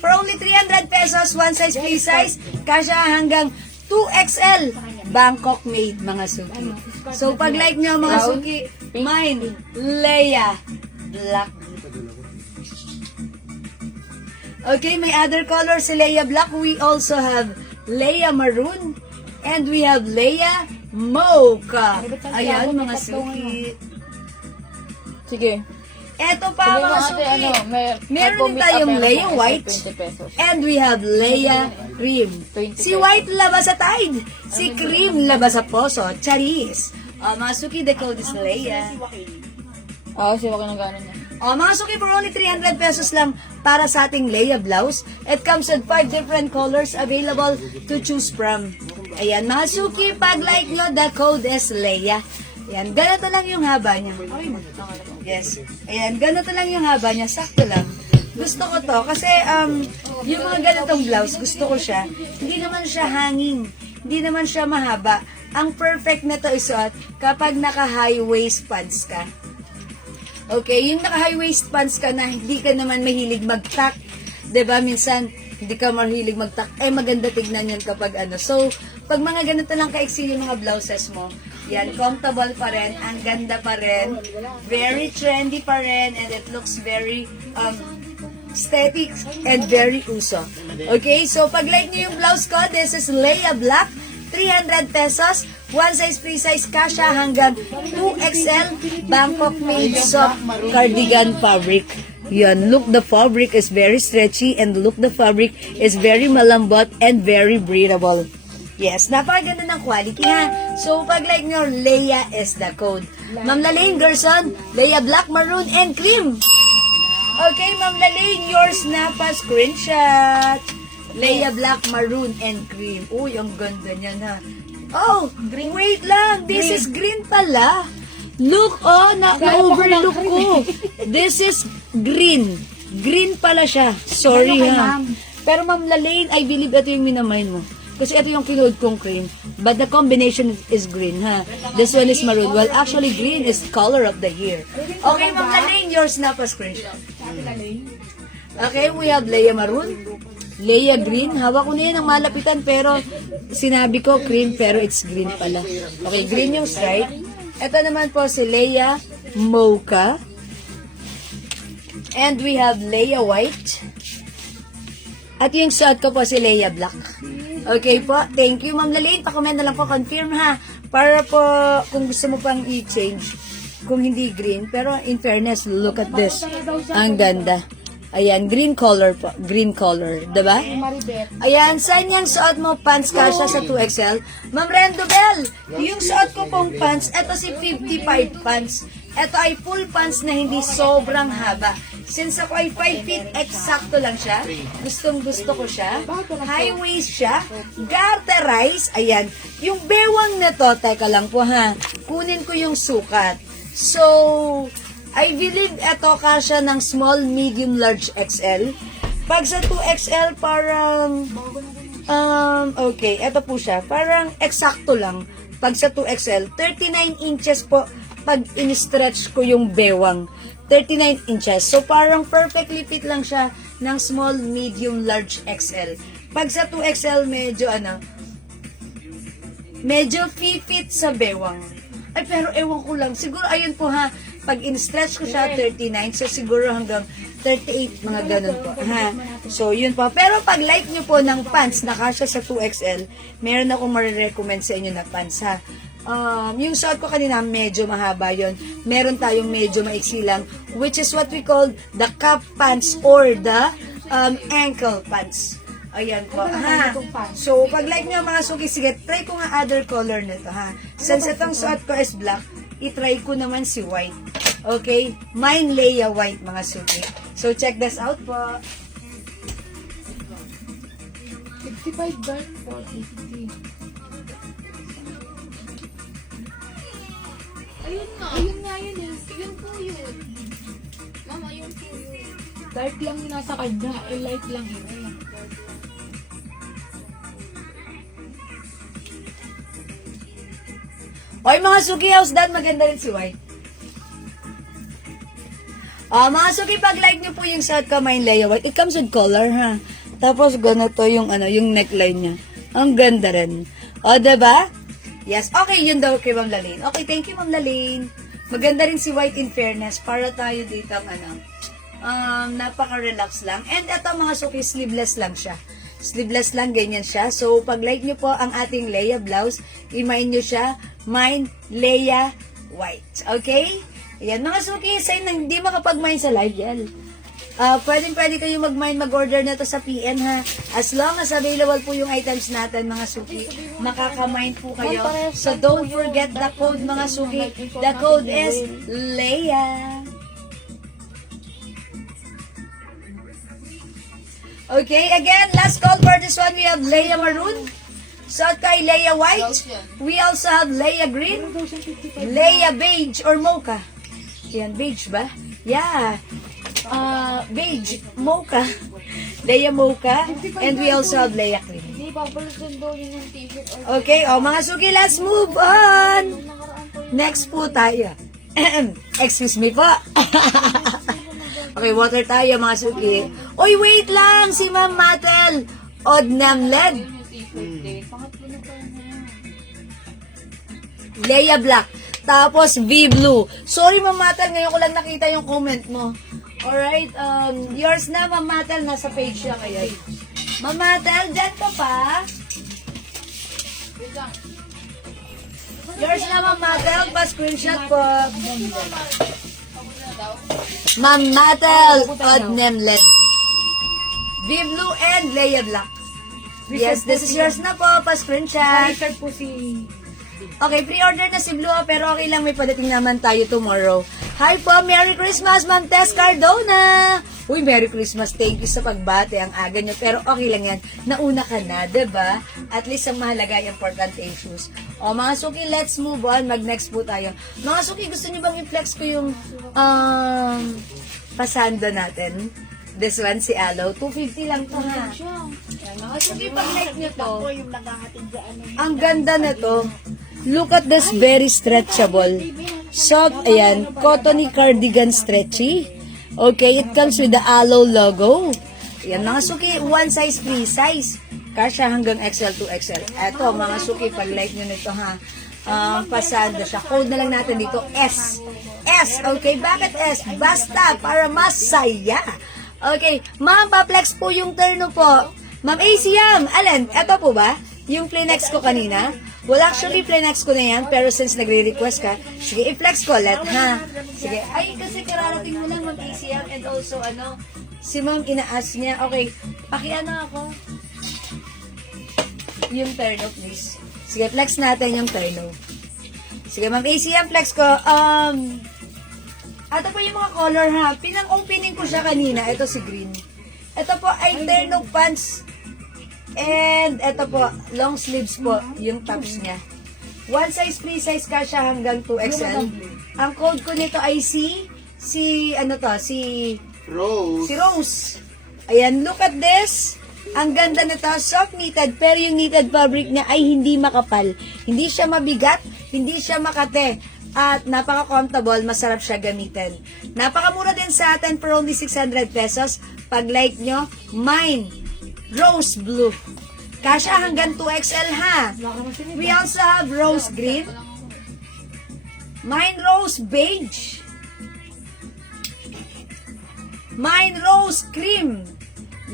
For only 300 pesos, one size, free size, kasya hanggang 2XL. Bangkok made, mga suki. So, pag like nyo, mga suki, mine, Leia Black. Okay, may other color si Leia Black. We also have Leia Maroon. And we have Leia Mocha. Ayan, mga suki. Sige. Eto pa, mga suki. Meron din tayong Leia White. 20 pesos. And we have Leia Cream. 20 Si White labas sa Tide. Si Cream labas sa Poso. Charis. Mga suki, the code is Leia. Oo, siya ko nang gano'n niya. Mga suki, for only 300 pesos lang para sa ating Leia blouse. It comes with 5 different colors available to choose from. Ayan, mga suki, pag like nyo, the code is Leia. Ayan, ganito lang yung haba niya. Yes. Ayan, ganito lang yung haba niya. Sakto lang. Gusto ko to kasi yung mga ganitong blouse, gusto ko siya. Hindi naman siya hanging. Hindi naman siya mahaba. Ang perfect na to isuot kapag naka-high waist pants ka. Okay, yung naka-high waist pants ka na hindi ka naman mahilig mag-tuck. 'Di ba? Minsan hindi ka mahilig mag-tuck. Maganda tignan 'yan kapag So, pag mga ganito lang kaiksi yung mga blouses mo, yan, comfortable pa rin, ang ganda pa rin, very trendy pa rin, and it looks very aesthetic and very uso. Okay, so pag like niyo yung blouse ko, this is Leia Black, 300 pesos, one size, free size, kasha hanggang 2XL, Bangkok made soft cardigan fabric. Yan, look, the fabric is very stretchy and look, the fabric is very malambot and very breathable. Yes, napakaganda ng quality ha. So, pag like nyo, Leia is the code. Ma'am Lalaine Gerson, Leia Black, Maroon, and Cream. Okay, Ma'am Lalaine, yours na pa screenshot. Leia Black, Maroon, and Cream. Uy, ang ganda niyan ha. Oh, wait lang. This is green pala. Look, na-overlook ko. This is green. Green pala siya. Sorry ha. Pero Ma'am Lalaine, I believe ito yung minamine mo. Kasi ito yung kinood kong cream. But the combination is green, ha? This one is maroon. Well, actually, green is color of the year. Okay, Ma'am Laling, yours na pa screenshot. Okay, we have Leia Maroon, Leia Green. Hawak ko na yan ang malapitan, pero sinabi ko cream, pero it's green pala. Okay, green yung stripe. Ito naman po si Leia Mocha. And we have Leia White. At yung suot ko po si Leia Black. Okay po, thank you Ma'am Laline. Pa-comment na lang po, confirm ha. Para po, kung gusto mo pang i-change, kung hindi green. Pero in fairness, look at this. Ang ganda. Ayan, green color po. Green color, diba? Ayan, saan yung suot mo pants kasha sa 2XL? Ma'am Rendo Bell, yung suot ko pong pants, eto si 55 pants. Ito ay full pants na hindi sobrang haba. Since ako ay 5 feet, eksakto lang siya. Gustong gusto ko siya. High waist siya. Garterize. Ayan. Yung bewang na to, teka lang po ha. Kunin ko yung sukat. So, I believe ito kasya ng small, medium, large XL. Pag sa 2XL, parang, okay, ito po siya. Parang eksakto lang. Pag sa 2XL, 39 inches po pag in-stretch ko yung bewang. 39 inches. So, parang perfectly fit lang siya ng small, medium, large XL. Pag sa 2XL, medyo fit sa bewang. Ay, pero ewan ko lang. Siguro, ayun po ha, pag in-stretch ko siya, 39. So, siguro hanggang 38, mga ganun po. Ha? So, yun po. Pero pag like nyo po ng pants na kasya sa 2XL, meron akong marirecommend sa inyo na pants, ha? Yung suot ko kanina, medyo mahaba yon. Meron tayong medyo maiksi lang, which is what we call the cup pants or the ankle pants. Ayan po, ha? So, pag like nyo mga suki, sige, try ko nga other color nito, ha? Since itong suot ko is black, itry ko naman si white. Okay? Mine Leia White, mga suki. So, check this out po. 65 ba? 40. Ayun nga yun eh. Yun po yun. Mama, yun po yun. Dark lang yung nasa kanya. Light lang yun. Oy, mga suki, how's that? Maganda rin si white. Mga suki, pag like nyo po yung suot ko, Mine Leia White, it comes with collar, ha? Tapos, ganito yung, yung neckline niya. Ang ganda rin. O, diba? Yes. Okay, yun daw kay Ma'am Laline. Okay, thank you, Ma'am Laline. Maganda rin si white in fairness. Para tayo dito, napaka-relax lang. And eto, mga suki, sleeveless lang siya. Sleeveless lang, ganyan siya. So, pag like nyo po ang ating Leia blouse, i-mine nyo siya, Mine Leia White. Okay? Ayan, mga suki, sa na hindi makapag-mine sa live, yan. Pwede kayo mag-order na to sa PN, ha. As long as available po yung items natin, mga suki, makaka-mine po kayo. So, don't forget the code, mga suki. The code is Leia. Okay, again, last call for this one. We have Leia Maroon. Suot kay Leia White. We also have Leia Green. Leia Beige or Mocha. Yan, beige ba? Yeah. Beige, Mocha. Leia Mocha. And we also have Leia Cream. Hindi, papalusin daw yun yung t-shirt. Okay, mga suki, let's move on. Next po tayo. Excuse me po. Okay, water tayo, mga suki. Uy, wait lang! Si Ma'am Matel. Odnamled. Leia Black. Tapos, V-Blue. Sorry, Ma'am Matel, ngayon ko lang nakita yung comment mo. Alright, yours na, Ma'am Matel. Nasa page siya ngayon. Ma'am Matel, dyan ka pa. Yours na, Ma'am Matel. Pa-screenshot po. Ma'am Matel, Odnamled. V-Blue and Leia Black. Yes, this is yours na po. Pa-screenshot. Record po si... Okay, pre-order na si Blue, pero okay lang, may padating naman tayo tomorrow. Hi po, Merry Christmas, Ma'am Tess Cardona! Uy, Merry Christmas, thank you sa pagbate, ang aga nyo, pero okay lang yan, nauna ka na, diba? At least ang mahalaga yung importante issues. O, mga suki, let's move on, mag-next po tayo. Mga suki, gusto nyo bang i-flex ko yung pasanda natin? This one, si Aloe. 250 lang to, ha? Ayan, mga suki, pag like nyo to, Ako yung naghahatid sa ano. ang ganda na to. Look at this, very stretchable. Soft, ayan, cottony cardigan stretchy. Okay, it comes with the Aloe logo. Ayan, mga suki, one size, free size. Kasya hanggang XL to XL. Eto, mga suki, pag like nyo nito, ha? Pasada siya. Code na lang natin dito, S. S, okay? Bakit S? Basta, para masaya. Okay, ma'am, pa-flex po yung turno po. Ma'am ACM, alin? Eto po ba? Yung Playnex ko kanina? Well, actually, Playnex ko na yan, pero since nagre-request ka, sige, i-flex ko, let, ha? Sige, ay, kasi kararating mo lang, ma'am ACM, and also, si ma'am, inaas niya, okay, pakiano ako. Yung turno, please. Sige, flex natin yung turno. Sige, ma'am ACM, flex ko. Ito po yung mga color, ha. Pinang-opening ko siya kanina. Ito si green. Ito po ay terno pants. And ito po, long sleeves po, yung tops niya. One size, free size ka siya hanggang 2XL. Ang code ko nito ay si Rose. Rose. Ayan, look at this. Ang ganda nito, soft knitted, pero yung knitted fabric niya ay hindi makapal. Hindi siya mabigat, hindi siya makate. At napaka-comfortable, masarap siya gamitin. Napakamura din sa atin for only 600 pesos. Pag like nyo, mine, rose blue. Kasya hanggang 2XL, ha? We also have rose green. Mine rose beige. Mine rose cream.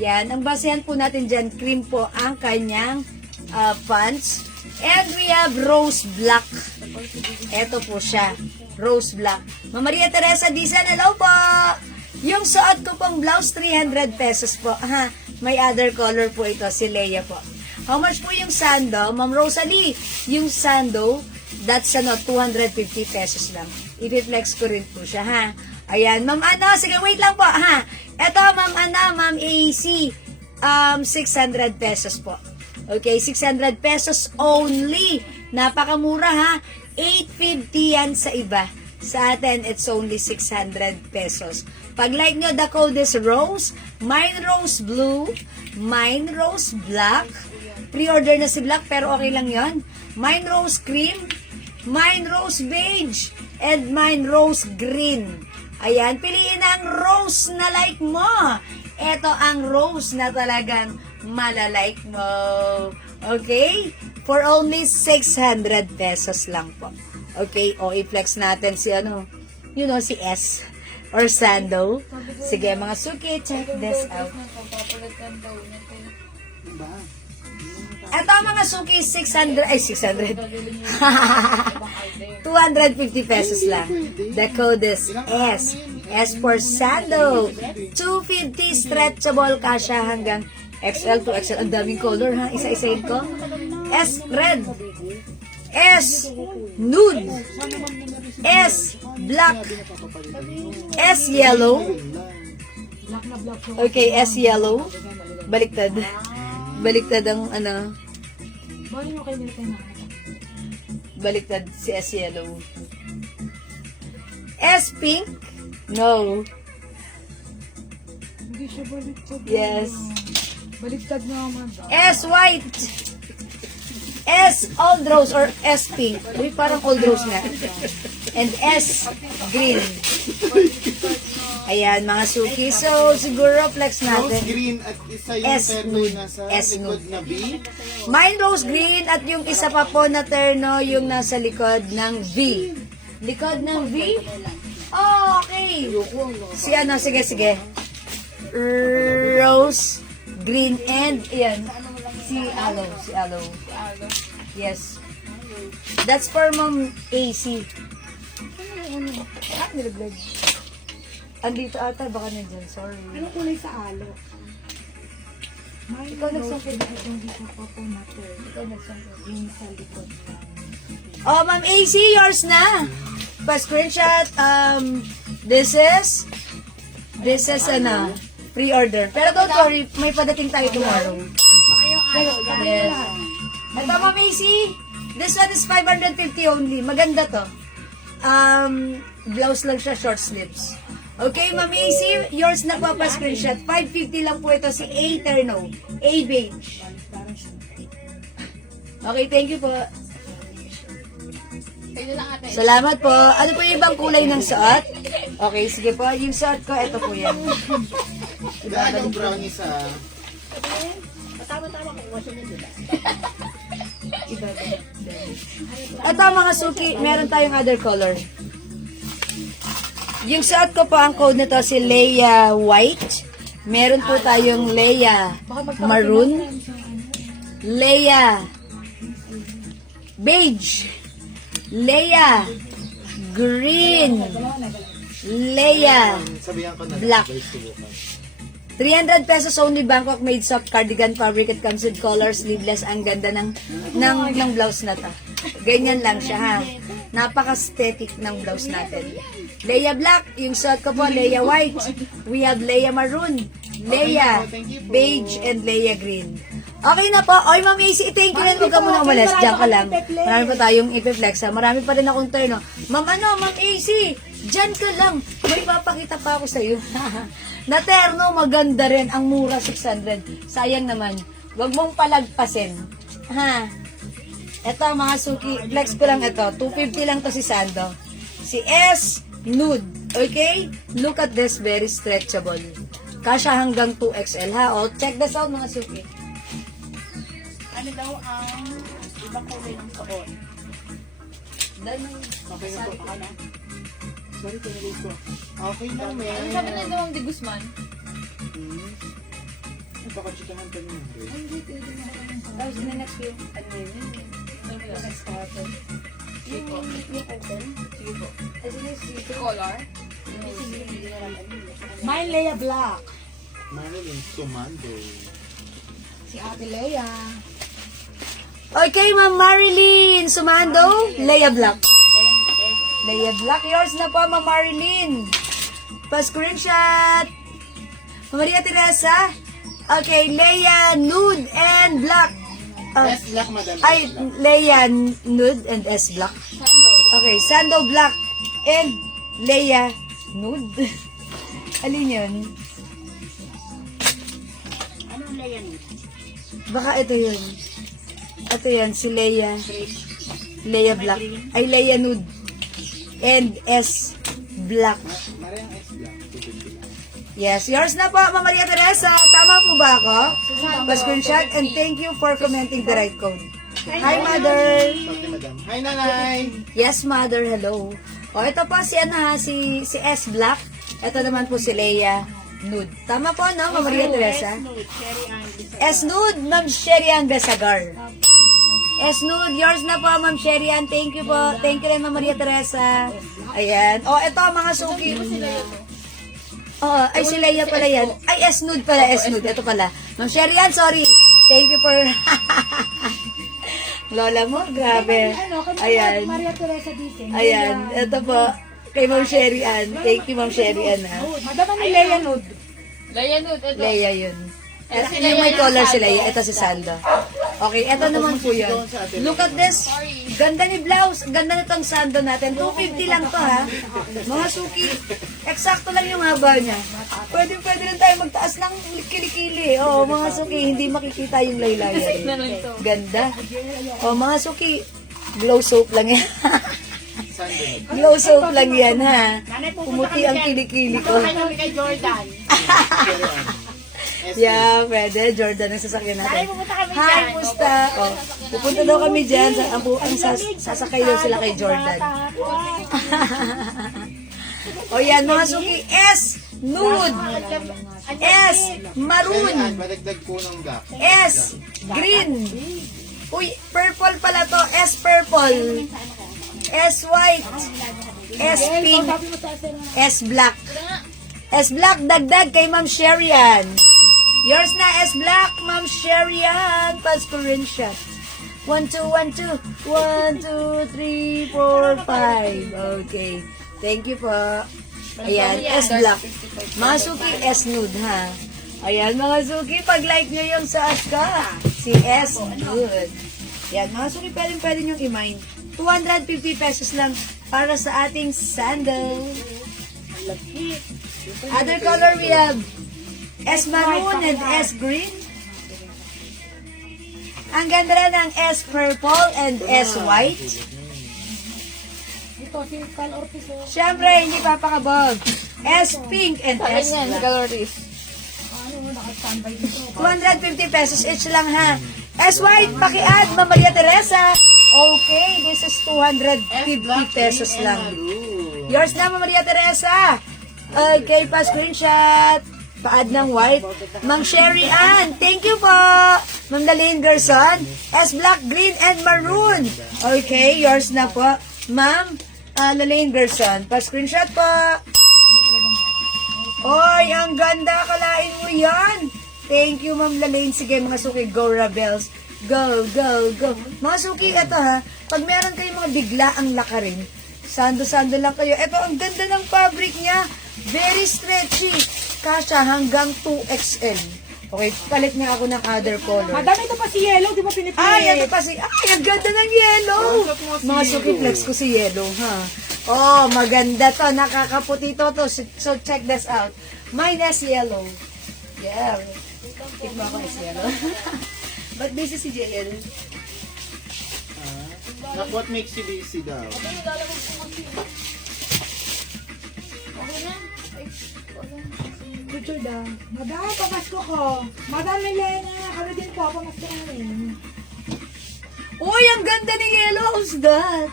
Yan, ang basehan po natin dyan, cream po ang kanyang pants. And we have rose black. Ito po siya, rose black. Ma'am Maria Teresa Dizan, hello po! Yung suot ko pong blouse, 300 pesos po. Ha, may other color po ito, si Leia po. How much po yung sando? Ma'am Rosalie, yung sando, that's 250 pesos lang. I-flex ko rin po siya, ha? Ayan, ma'am sige, wait lang po, ha? Ito, ma'am AC, 600 pesos po. Okay, 600 pesos only. Napakamura, ha? 850 yan sa iba. Sa atin, it's only 600 pesos. Pag like nyo, the code is Rose, mine Rose Blue, mine Rose Black. Pre-order na si Black, pero okay lang yon. Mine Rose Cream, mine Rose Beige, and mine Rose Green. Ayan, piliin ang rose na like mo. Ito ang rose na talagang malalike mo. Okay? For only 600 pesos lang po. Okay? O, i-flex natin si si S or Sando. Sige, mga suki, check this out. Ito mga suki, 600. 250 pesos lang. The code is S. S for Sando. 250 stretchable kasha hanggang XL to XL. Ang daming color, ha? Isa-isahin ko. S red. S nude. S black. S yellow. Okay, S yellow. Baliktad. Baliktad ang baliktad si S yellow. S pink. No. Hindi siya baliktad. Yes. Baliktad naman. S white. S old rose or S pink. Uy, parang old rose na. And S green. Ayan, mga suki. So, siguro flex Rose natin. green at isa yung S terno nude. nasa S likod nude. na B. Mine rose green at yung isa pa po na terno yung nasa likod ng V. Likod ng V? Oh, okay. Sige. Rose, green, and, ayan, si Aloe. Yes. That's for Ma'am AC. Nilaglag. Andito ata, baka nandyan, sorry. Ano kulay sa alo? Ikaw nagsangkit. Itong isa pa po na third. Ikaw nagsangkit. Yung sa likod lang. Oh, Ma'am AC, yours na. Pa-screenshot. This is pre-order. Pero don't worry, may padating tayo tomorrow. Yes. Ito, Ma'am AC, this one is 550 only. Maganda to. Blouse lang siya, short sleeves. Okay, Ma'am AC, yours na po pa screenshot. 550 lang po ito si A Terno. A Beige. Okay, thank you po. Kayo lang ate. Salamat po. Ano po yung ibang kulay ng suot? Okay, sige po. Yung suot ko, ito po yan. Gaano brown isa? Tama-tama kung wasin yun, diba? Ito mga suki, meron tayong other color. Yung suot ko po, ang code nito si Leia White. Meron po tayong Leia Maroon. Leia Beige. Leia Green. Leia Sabihan ko na Black. guys, subukan. 300 pesos only, Bangkok made soft cardigan fabric. It comes with color, sleeveless. Ang ganda ng blouse na to. Ganyan lang siya, ha. Napaka-aesthetic ng blouse natin. Leia Black, yung suot ko po, Leia White. We have Leia Maroon, Leia Beige, and Leia Green. Okay na po. Oy, Ma'am AC, thank you rin. Huwag ka muna umalis. Diyan ka lang. Marami pa tayong ipiflex, ha. Marami pa rin akong turno. Ma'am AC, diyan ka lang. May papakita pa ako sa'yo. Na terno, maganda rin. Ang mura, 600. Sayang naman. Huwag mong palagpasin. Ha? Ito, mga suki. Flex ko lang ito. 250 lang to si Sando. Si S, nude. Okay? Look at this. Very stretchable. Kasya hanggang 2XL, ha? O, check this out, mga suki. Ano daw ang ibang kulay ng suot? Okay na po. Sorry, tinigay ko. Okay na, Ano men. sabi na daw ang de Guzman? Ito ka chikahan pa niyo. Tapos in the next few, ano yun? Next quarter. Yung open. Sige po. As in, Si Color? My Leia Black. Marilyn Sumando. Si Ate Leia. Okay, Ma'am Marilyn Sumando, Leia Black. Leia Black, yours na po, Ma'am Marilyn. Pa-screenshot. Maria Teresa. Okay, Leia Nude and Black. S Black, madam. Ay, Leia Nude and S Black. Okay, Sando Black and Leia Nude. Alin yun? Anong layan yun? Baka ito yun. Ito yan, si Leia. Leia Black. Ay, Leia Nude. And S Black. Mariang S Black. 250 lang. Yes, yours na po, Ma'am Maria Teresa. Tama po ba ako? Pa-screenshot and thank you for commenting the right code. Hi, Mother. Okay, madam. Hi, nanay. Yes, Mother. Hello. O, ito po si ano ha, si S Black. Ito naman po si Leia Nude. Tama po, no, Ma'am Maria Teresa? Nude, Cherry Ann. S Nude, Ma'am Sherian Besagar. S Nude, yours na po, Ma'am Sherian. Thank you po. Thank you rin, Ma'am Maria Teresa. Ayan. O, ito, mga suki. Oo, ay si Leia pala yan. Ay, S Nude pala, S Nude. Ito pala. Ma'am Sherian, sorry. Thank you for... Lola mo, grabe. Ano, kami Ayan. Maria Teresa dito. Ayan, ito po. Kay Ma'am Sherian. Thank you, Ma'am Sherian, ha. Madama ni Leia Nude. Leia Nude, ito. Leia yun. Ito si Yung may Leia color ng si Leia. Sando. Ito si Sando. Okay, ito naman po yun. Look at this. Ganda ni blouse. Ganda nitong Sando natin. 250 lang to, ha. Mga suki. Eksakto lang yung haba niya. Pwede rin tayo magtaas ng kilikili. Oo, mga suki. Hindi makikita yung laylayan. Ganda. O, mga suki. Glow soap lang yan. Sunday. Glow soap lang yan, ha. Nanay, pupunta Pumuti kami ang dyan. kilikili ko. Nakakain kami kay Jordan. Cherry Ann. S Yeah, pwede. Jordan ang sasakyan natin. Ay, pupunta kami Hi, dyan. pusta. Oh, pupunta daw kami dyan. Sasakay daw sila kay Jordan. O yan, mga suki. S, nude. S, Cherry maroon. Ann, padagdag po ng black. S, green. Uy, purple pala to. S, purple. S, white. S, pink. S, black. S, black, dagdag kay Ma'am Sherian. Yours na, S, black, Ma'am Sherian. Pa-screenshot. 1, 2, 1, 2. 1, 2, 3, 4, 5. Okay. Thank you po. Ayan, S, black. Mga suki, S, nude, ha? Ayan, mga suki, pag-like nyo yung sa Aska. Si S, nude. Ayan, mga suki, pwede nyo i-mine. 250 pesos lang para sa ating sandal. Other color we have S maroon and S green. Ang ganda rin ng S purple and S white. Ito, si Cal Ortiz. Siyempre, hindi papakabog. S pink and S Ganyan, black. calories. Ano, naka-standby dito. 250 pesos each lang ha. S white, paki-add, Ma'am Maria Teresa. Okay, this is 250 pesos lang. Yours na, Ma'am Maria Teresa. Okay, pa-screenshot. Pa-add ng white. Mang Sherry Ann, thank you po. Ma'am Daline Gerson, S black, green, and maroon. Okay, yours na po. Ma'am Daline Gerson, pa-screenshot po. Oy, ang ganda, kalain mo yan. Thank you, Ma'am Lalaine. Sige, mga suki, go Rebels. Go, go, go. Mga suki, ito ha, pag meron kayong mga bigla ang lakarin, sando-sando lang kayo. Ito, ang ganda ng fabric niya. Very stretchy. Kasha hanggang 2XL. Okay, palit niya ako ng other color. Madami ito pa si Yellow, di ba pinipili? Ay, ito pa si... Ay, ang ganda ng yellow! Mga suki, flex ko si yellow, ha? Oh, maganda to. Nakakaputi to. So, check this out. Mine is yellow. Yeah. Tikmo ako is yellow. But busy si JL. Not what makes you busy daw. Picture daw. Madami, pamasko ko. Madami, Lena. Kami din po, pamasko namin. Uy, ang ganda ni yellow. Who's that?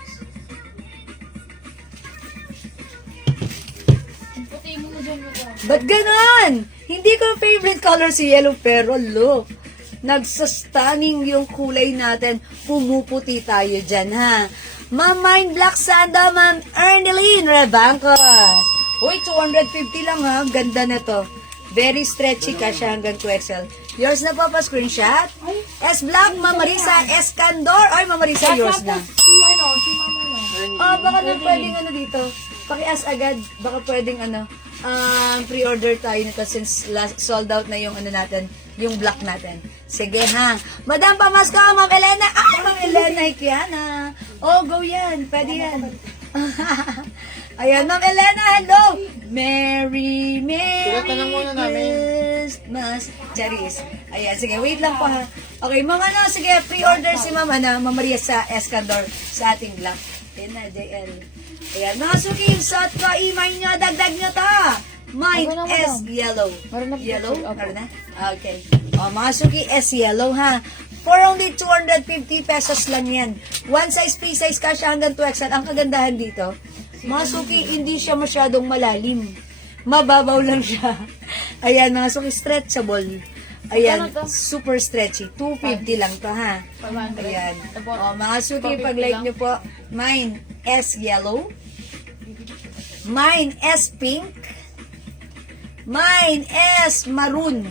Puti mo mo dyan mo dyan. Ba't ganon? Hindi ko favorite color si yellow, pero look. Nagsastunning yung kulay natin. Pumuputi tayo dyan, ha? Ma'am Mine Black Sanda, Ma'am Erneline Rebancos. Uy, 250 lang, ha? Ganda na to. Very stretchy ka siya hanggang 2XL. Yours na po pa screenshot. S Black, Ma'am Marisa S Candor. Ay, Ma'am Marisa, yours na. Si Mama na. Oh, baka na pwedeng ano dito. Paki-as agad. Baka pwedeng ano. Pre-order tayo nito since sold out na yung ano natin, yung black natin. Sige ha. Madam Pamasko, Ma'am Elena. Ay, Ma'am Elena Ikiana. Oh, go yan. Pwede yan. Ayan, Ma'am Elena, hello. Merry Tinatanong muna namin. Christmas. Charis. Ayan, sige, wait lang po ha. Okay, mga ano, sige, pre-order si Ma'am, Ma'am Maria sa Escandor sa ating black. Ayan na, JL. Ayan, mga suki, suot ko, i-mine nyo, dagdag nyo to. Mine Ako na, is madam. yellow. Meron na po. Yellow? Opo. Meron na? Okay. O, mga suki, is yellow ha. For only 250 pesos lang yan. One size, free size ka siya hanggang 2XL. Ang kagandahan dito, mga suki, hindi siya masyadong malalim. Mababaw lang siya. Ayan, mga suki, stretchable. Ayan, super stretchy. 250 lang to ha. 500. Ayan. O, mga suki, pag-like nyo po, mine is yellow. Mine is pink. Mine is maroon.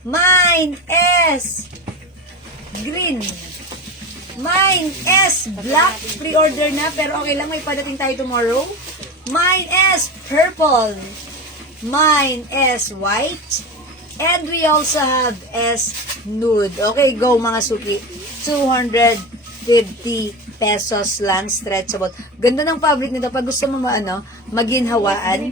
Mine is green. Mine is black. Pre-order na, pero okay lang, may padating tayo tomorrow. Mine is purple. Mine is white. And we also have S nude. Okay, go mga suki. 250 pesos lang, stretchable. Ganda ng fabric nito. Pag gusto mo maginhawaan,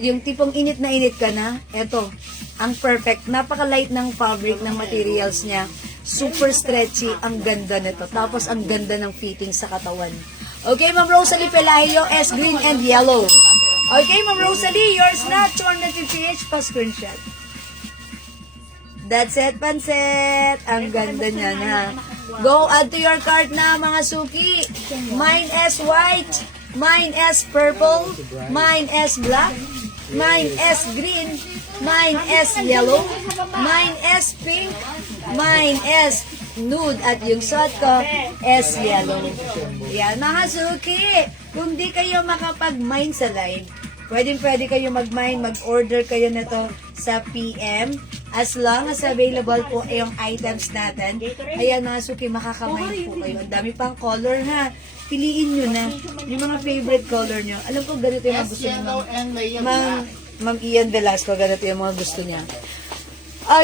yung tipong init na init ka na, eto, ang perfect. Napaka-light ng fabric, ng materials niya. Super stretchy. Ang ganda nito. Tapos, ang ganda ng fitting sa katawan. Okay, Ma'am Rosalie Pelayo, S green and yellow. Okay, Ma'am Rosalie, yours na. 250 each pa screenshot. That's it, Panset. Ang ganda niya na. Go add to your cart na, mga suki. Mine is white. Mine is purple. Mine is black. Mine is green. Mine is yellow. Mine is pink. Mine is nude. At yung suot ko is yellow. Yan, mga suki. Kung di kayo makapag-mine sa live, pwede kayo mag-mine, mag-order kayo nito sa PM. As long as available po yung items natin. Ayan mga suki, makaka-mine po kayo. Ang dami pang color ha. Piliin nyo na yung mga favorite color nyo. Alam ko ganito yung mga gusto nyo. Ma'am Ian Velasco, ganito yung mga gusto niya.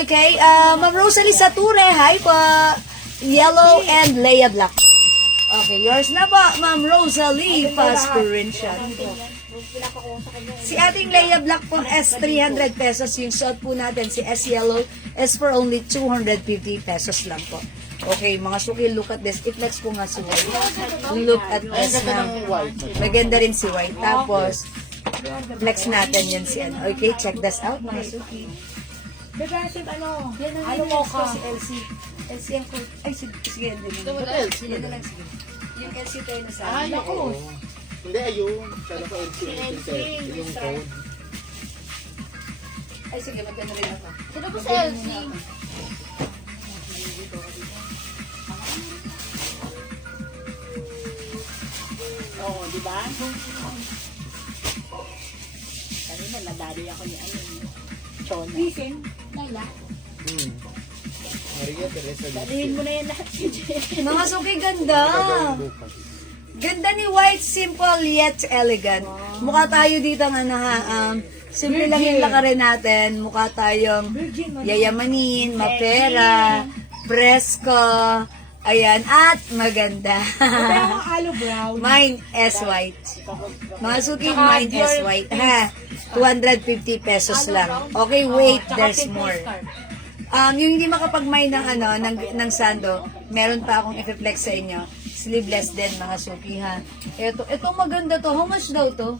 Okay, Ma'am Rosalie Sature, hi po. Yellow and Leia Black. Okay, yours na po, Ma'am Rosalie, pa screenshot. pinapakuha sa kanya. Si ating Leia Black po S 300 pesos. Yung suot po natin si S Yellow is for only 250 pesos lang po. Okay, mga suki, look at this. I-flex ko nga si White. Look at Ay, this ganda na. ng white. Maganda rin si White. Tapos, flex natin yun si ano. Okay, check this out mga suki. Bebesit, ano? Yan ang Ano ano mo ka? si LC. LC ang coat. Ay, sige, yan din. Yan na lang, sige. Yung LC tayo na sa Ay, akin. naku. Hindi, ayun. Kala ko LC. LC, Yung code. Ay, sige, maganda rin ako. Sino po sa LC? Oo, di ba? Kanina, nadali ako ni ano. Chona. Listen, Laila. Maria Teresa Dalihin mo na yan lahat. Mga suki, ganda. Ganda ni White, simple yet elegant. Mukha tayo dito nga na simple lang yung lakarin natin. Mukha tayong yayamanin, mapera, presko, ayan, at maganda. Kaya mga alo brown. Mine is white. Mga suki, mine is white. Ha? 250 pesos lang. Okay, wait, there's more. Yung hindi makapag-mine ng ano, ng sando, meron pa akong i-flex sa inyo. Sleeveless din, mga suki, ha. Ito maganda to. How much daw to?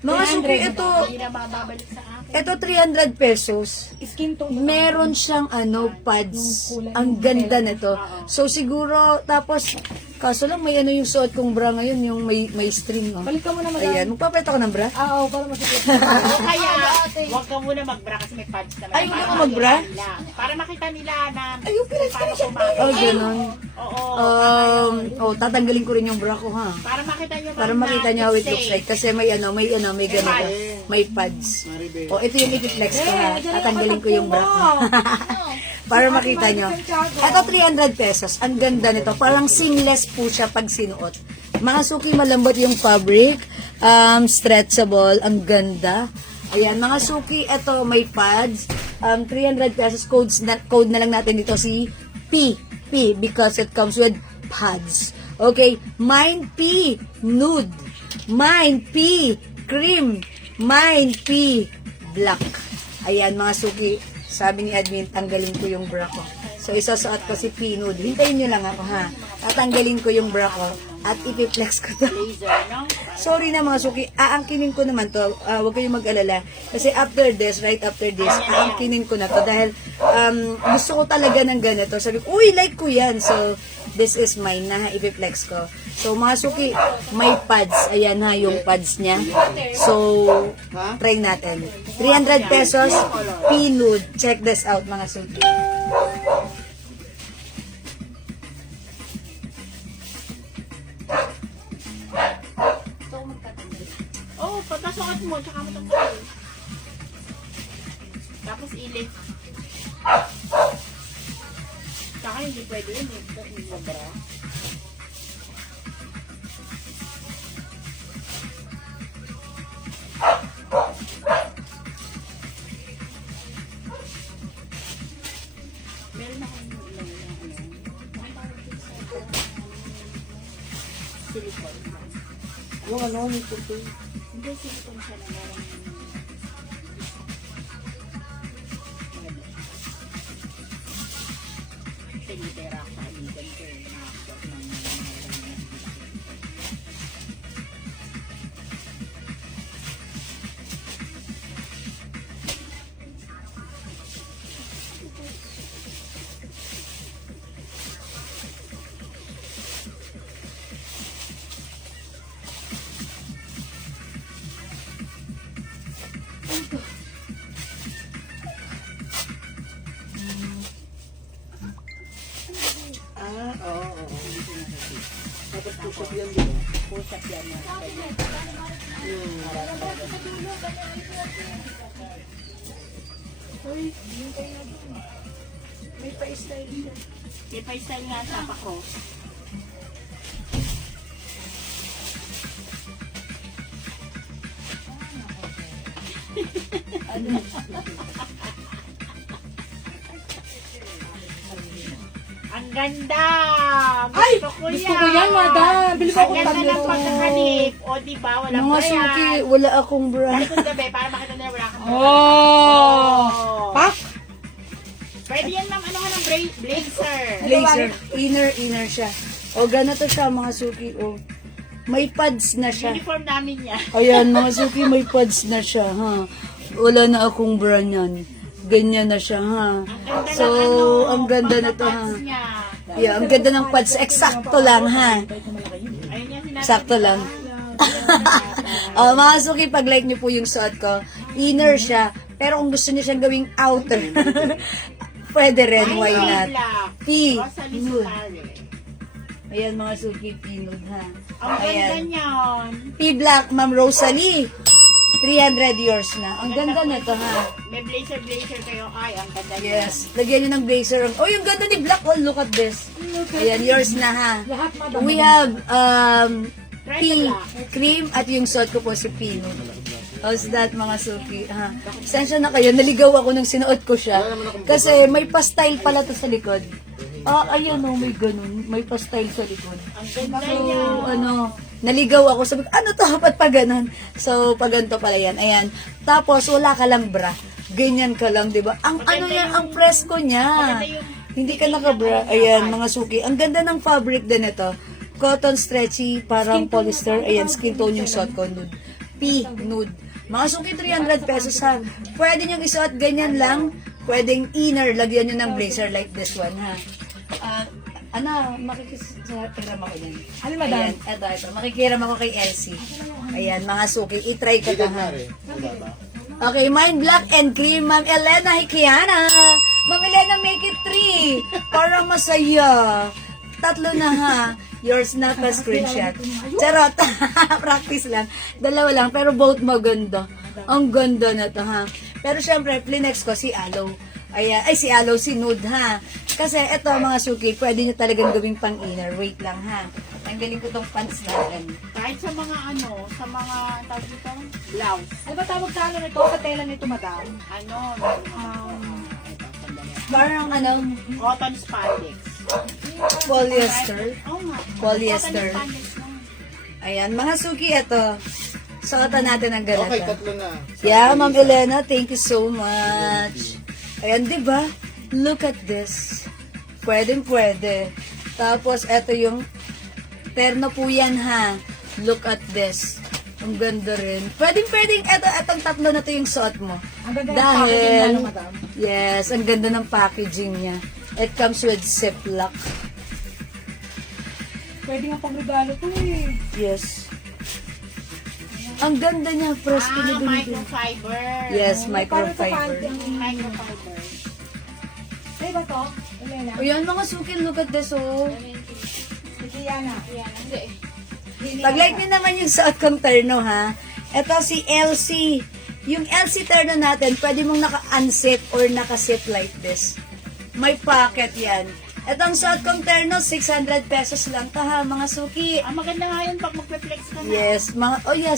Mga suki, Hindi na mababalik sa akin. ito 300 pesos. Skin tone. Meron siyang ano, pads. Ang ganda nito. So siguro, tapos, kaso lang may ano yung suot kong bra ngayon, yung may string. Oh. Balik ka muna, madam. Ayan, magpapalita ko ng bra. Oo, para masakit. O kaya, huwag ka muna magbra kasi may pads naman. Ay, huwag Para ako magbra? makita nila. Para makita nila na Ayun, paano kumain. Oh, ganun. Oo. Tatanggalin ko rin yung bra ko, ha. Para makita nyo. Para makita niyo how it looks like. Kasi may ganito. May pads. Maribel. O, ito yung i-flex ko, ha. Tatanggalin ko yung bra ko. Para makita nyo. Ito 300 pesos. Ang ganda nito. Parang seamless po siya pag sinuot. Mga suki, malambot yung fabric. Stretchable. Ang ganda. Ayan, mga suki, ito may pads. 300 pesos. Code na lang natin dito si P. Because it comes with pads. Okay, mine P. Nude. Mine P. Cream. Mine P. Black. Ayan, mga suki. Sabi ni admin, tanggalin ko yung bra ko. So, isasuot ko si P. Nude. Hintayin nyo lang ako, ha. Tatanggalin ko yung bra ko at ipiplex ko to. Laser, no? Sorry na mga suki, aangkinin ko naman to. Huwag kayong mag-alala. Kasi after this, right after this, aangkinin ko na to. Dahil gusto ko talaga ng ganito. Sabi ko, uy, like ko yan. So, this is mine na, ipiplex ko. So, mga suki, may pads. Ayan ha, yung pads niya. So, try natin. 300 pesos, P-Nude. Check this out, mga suki. Oo, pagkasukat mo, tsaka mo tanggalin. Tapos ilit. Tsaka hindi pwede yun. Hindi mo bra. Meron akong silicone. Yung ano, yung puto. Hindi, silicone siya na meron. Sinitera ako sa aligan ko. Nakakot ng Oo. Tapos push-up yan, di ba? push-up yan. May pa-style siya. May pa-style nga sa pa-cross. Ang Ang ganda! Ay! Gusto Gusto ko yan, madam. Bili ko Ang akong ganda ng tatlo. pagkakalip. O, diba? Walang Mga bayan. suki, wala akong bra. Likod gabi, para makita nila wala kang Oh! Pak! Pwede yan, ma'am. Ano ka ng blazer? Blazer. Inner siya. O, ganito siya, mga suki. O, may pads na siya. Uniform namin yan. Ayan, mga suki, may pads na siya, ha. Wala na akong bra niyan. Ganyan na siya, ha. Ganda So, ng ano, ang ganda nito, ha. pagka-pants niya. Yeah, ang ganda ng pads. Eksakto lang, ha. Ayun yan, sinabi Sakto ko, lang. Mga suki, pag-like niyo po yung suot ko, inner siya. Pero kung gusto niyo siyang gawing outer, pwede rin, why not? P. Rosalie Nude. Solare. Ayan, mga suki, P-nude, ha. Ang ganda Ayan. niyan. P-black, Ma'am Rosalie. 300 yours na. Ang ganda nito, ha. May blazer kayo. Ay, ang ganda niya. Yes. Lagyan niyo ng blazer. Oh, yung ganda ni Black. Oh, look at this. Ayan, yours na, ha. Lahat, madam. We have, Try P, the black. cream, at yung suot ko po si Pino. How's that, mga suki? Ha? Sensya na kayo, naligaw ako nung sinuot ko siya. Kasi may pastyle pala to sa likod. Ayan o, may ganun. May pastyle sa likod. Ang ganda So, niya. naligaw ako. Sabi ko, ano to? Ba't pa ganun? So, pag ganito pala yan. Ayan. Tapos, wala ka lang bra. Ganyan ka lang, di ba? Ang ano yan, ang presko niya. Maganda yung- Hindi ka nakabra. Ayan, mga suki. Ang ganda ng fabric din ito. Cotton stretchy, parang polyester. Ayan, skin tone yung suot ko. Nude. P, nude. Mga suki, 300 pesos ha. Pwede niyong isuot ganyan lang. Pwedeng inner, lagyan niyo ng blazer like this one ha. Makikiram ako yan. Ano, madam? Ayan, ito. Makikiram ako kay Elsie. Ayan, mga suki. I-try ko ito ha. Okay, mine black and cream. Ma'am Elena Hikiana. Ma'am Elena, make it 3. Para masaya. 3 na ha. Yours na pa screenshot. Charot. Practice lang. 2 lang, pero both maganda. Ang ganda na to ha. Pero syempre, plinex ko si Aloe. Si Aloe, si Nude ha. Kasi ito mga suki, pwede nyo talagang gawing pang inner. Wait lang ha. Tanggalin ko tong pants natin. Kahit sa mga tawag dito, blouse. Ano ba tawag sa ano nito? Sa tela nito, madam? Ano, Parang cotton spandex. polyester. Oo nga. Polyester. Cotton spandex lang. Ayan, mga suki, ito. Suotan natin ang ganito. Okay, 3 na. Yeah, Ma'am Elena, thank you so much. Ayan, di ba? Look at this. Pwede. Tapos, ito yung terno po yan, ha. Look at this. Ang ganda rin. Pwedeng, etong 3 na to yung suot mo. Ang ganda ng packaging niya, no, madam? Yes, ang ganda ng packaging niya. It comes with Ziploc. Pwede nga pang regalo to eh. Yes. Ang ganda niya, presko niya binigay. Microfiber. Yes, Parang sa microfiber. panty. Microfiber. Sa'yo ba to? Elena? Ayan, mga suki, look at this, oh. Si Kiana. Pag-like nyo naman yung suot kong terno, ha? Ito si LC. Yung LC terno natin, pwede mong naka-unzip or naka-zip like this. May pocket yan. Itong suot kong terno, 600 pesos lang to, ha, mga suki. Ang maganda nga yun pag magpe-flex ka na. Yes,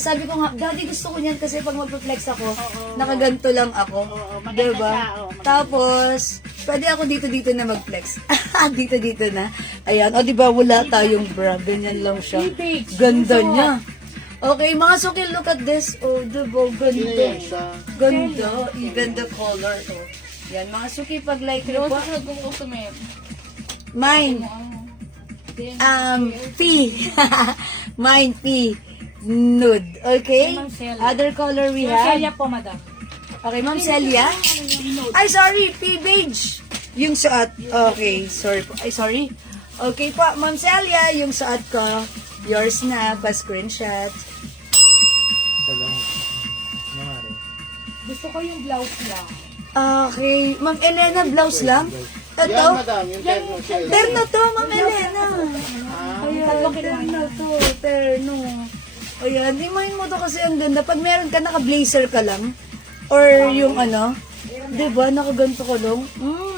sabi ko nga, daddy gusto ko niyan kasi pag magpa-flex ako, nakaganto lang ako. Oo, maganda diba? siya, oo, maganda. Tapos, pwede ako dito na mag-flex. dito na. Ayan, o diba wala tayong bra, ganyan lang siya. Ganda niya. Okay, mga suki, look at this. Oh, diba, Sino ganda. yan siya? Ganda, even the color. Oh. Yan, mga suki, pag-like nyo po. Mine. P. Mine, P. Nude. Okay? Other color we have. Celia po, madam. Okay, Ma'am Celia. Ay, sorry. P. Beige. Yung suot. Okay, sorry po. Ay, sorry. Okay po, Ma'am Celia, yung suot ko. Yours na, pa-screenshot. Gusto ko yung blouse lang. Okay. Ma'am Elena, blouse lang. Yan, Ito. madam. Yung terno siya. Terno to, Ma'am Elena. Ayan, terno to, terno. Ayan, imahin mo to kasi ang ganda. Pag meron ka, naka-blazer ka lang. Or yung diba, nakaganto ka lang.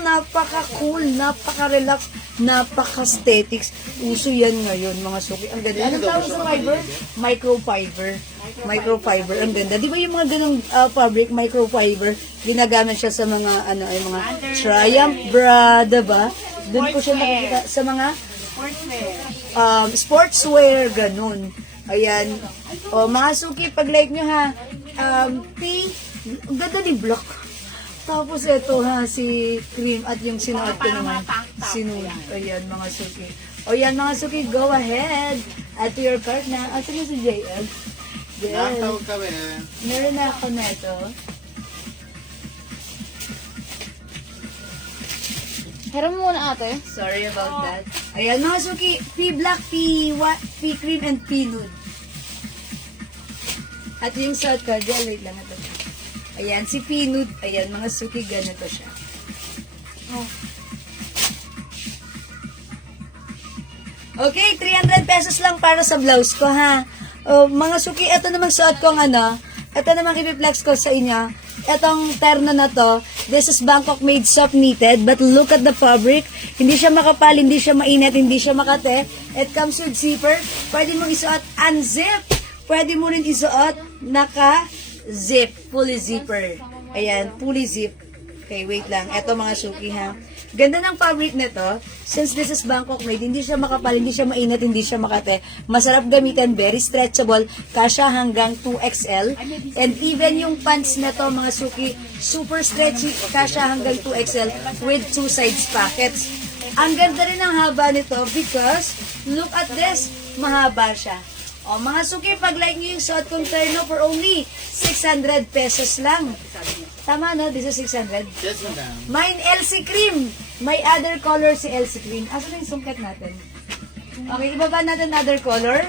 Napaka-cool, napaka-relax. Napaka-aesthetics. Uso yan ngayon, mga suki. Ang ganda. Anong tawag sa fiber? Microfiber. Microfiber. Ang ganda. Di ba yung mga ganong fabric, microfiber, ginagamit siya sa mga, ano, ay mga Triumph bra, diba? Doon ko siya nakikita sa mga sportswear, ganun. Ayan. O, mga suki, pag-like nyo ha, P, ang ganda ni Block. Tapos ito ha, si Cream at yung sinuot ko naman. Sinuot. Ayan, mga suki. O yan, mga suki, go ahead. At your cart na. At sino si JL? JL. Nakatawag kami Meron na ako na ito. Harap mo muna ate. Sorry about that. Ayan, mga suki, P black, P cream, and P nude. At yung suot ko, wait lang ito. Ayan, si P nude. Ayan, mga suki, ganito siya. Okay, 300 pesos lang para sa blouse ko, ha? Mga suki, ito namang suot ko ito namang i-flex ko sa inyo. Itong terno na to, this is Bangkok made soft knitted, but look at the fabric. Hindi siya makapal, hindi siya mainit, hindi siya makate. It comes with zipper. Pwede mong isuot unzip. Pwede mo rin isuot naka-zip, fully zipper. Ayan, fully zip. Okay, wait lang. Ito mga suki, ha. Ganda ng fabric nito. Since this is Bangkok made, hindi siya makapal, hindi siya mainit, hindi siya makate. Masarap gamitin, very stretchable, kasya hanggang 2XL. And even yung pants na to, mga suki, super stretchy, kasya hanggang 2XL with 2 sides pockets. Ang ganda rin ng haba nito because, look at this, mahaba siya. O, mga suki, pag-like nyo yung suot kong terno for only 600 pesos lang. Tama, no? This is 600. Yes, madam. Mine, LC Cream. May other color si LC Cream. Asan na yung sungkat natin? Okay, ibaba natin other color.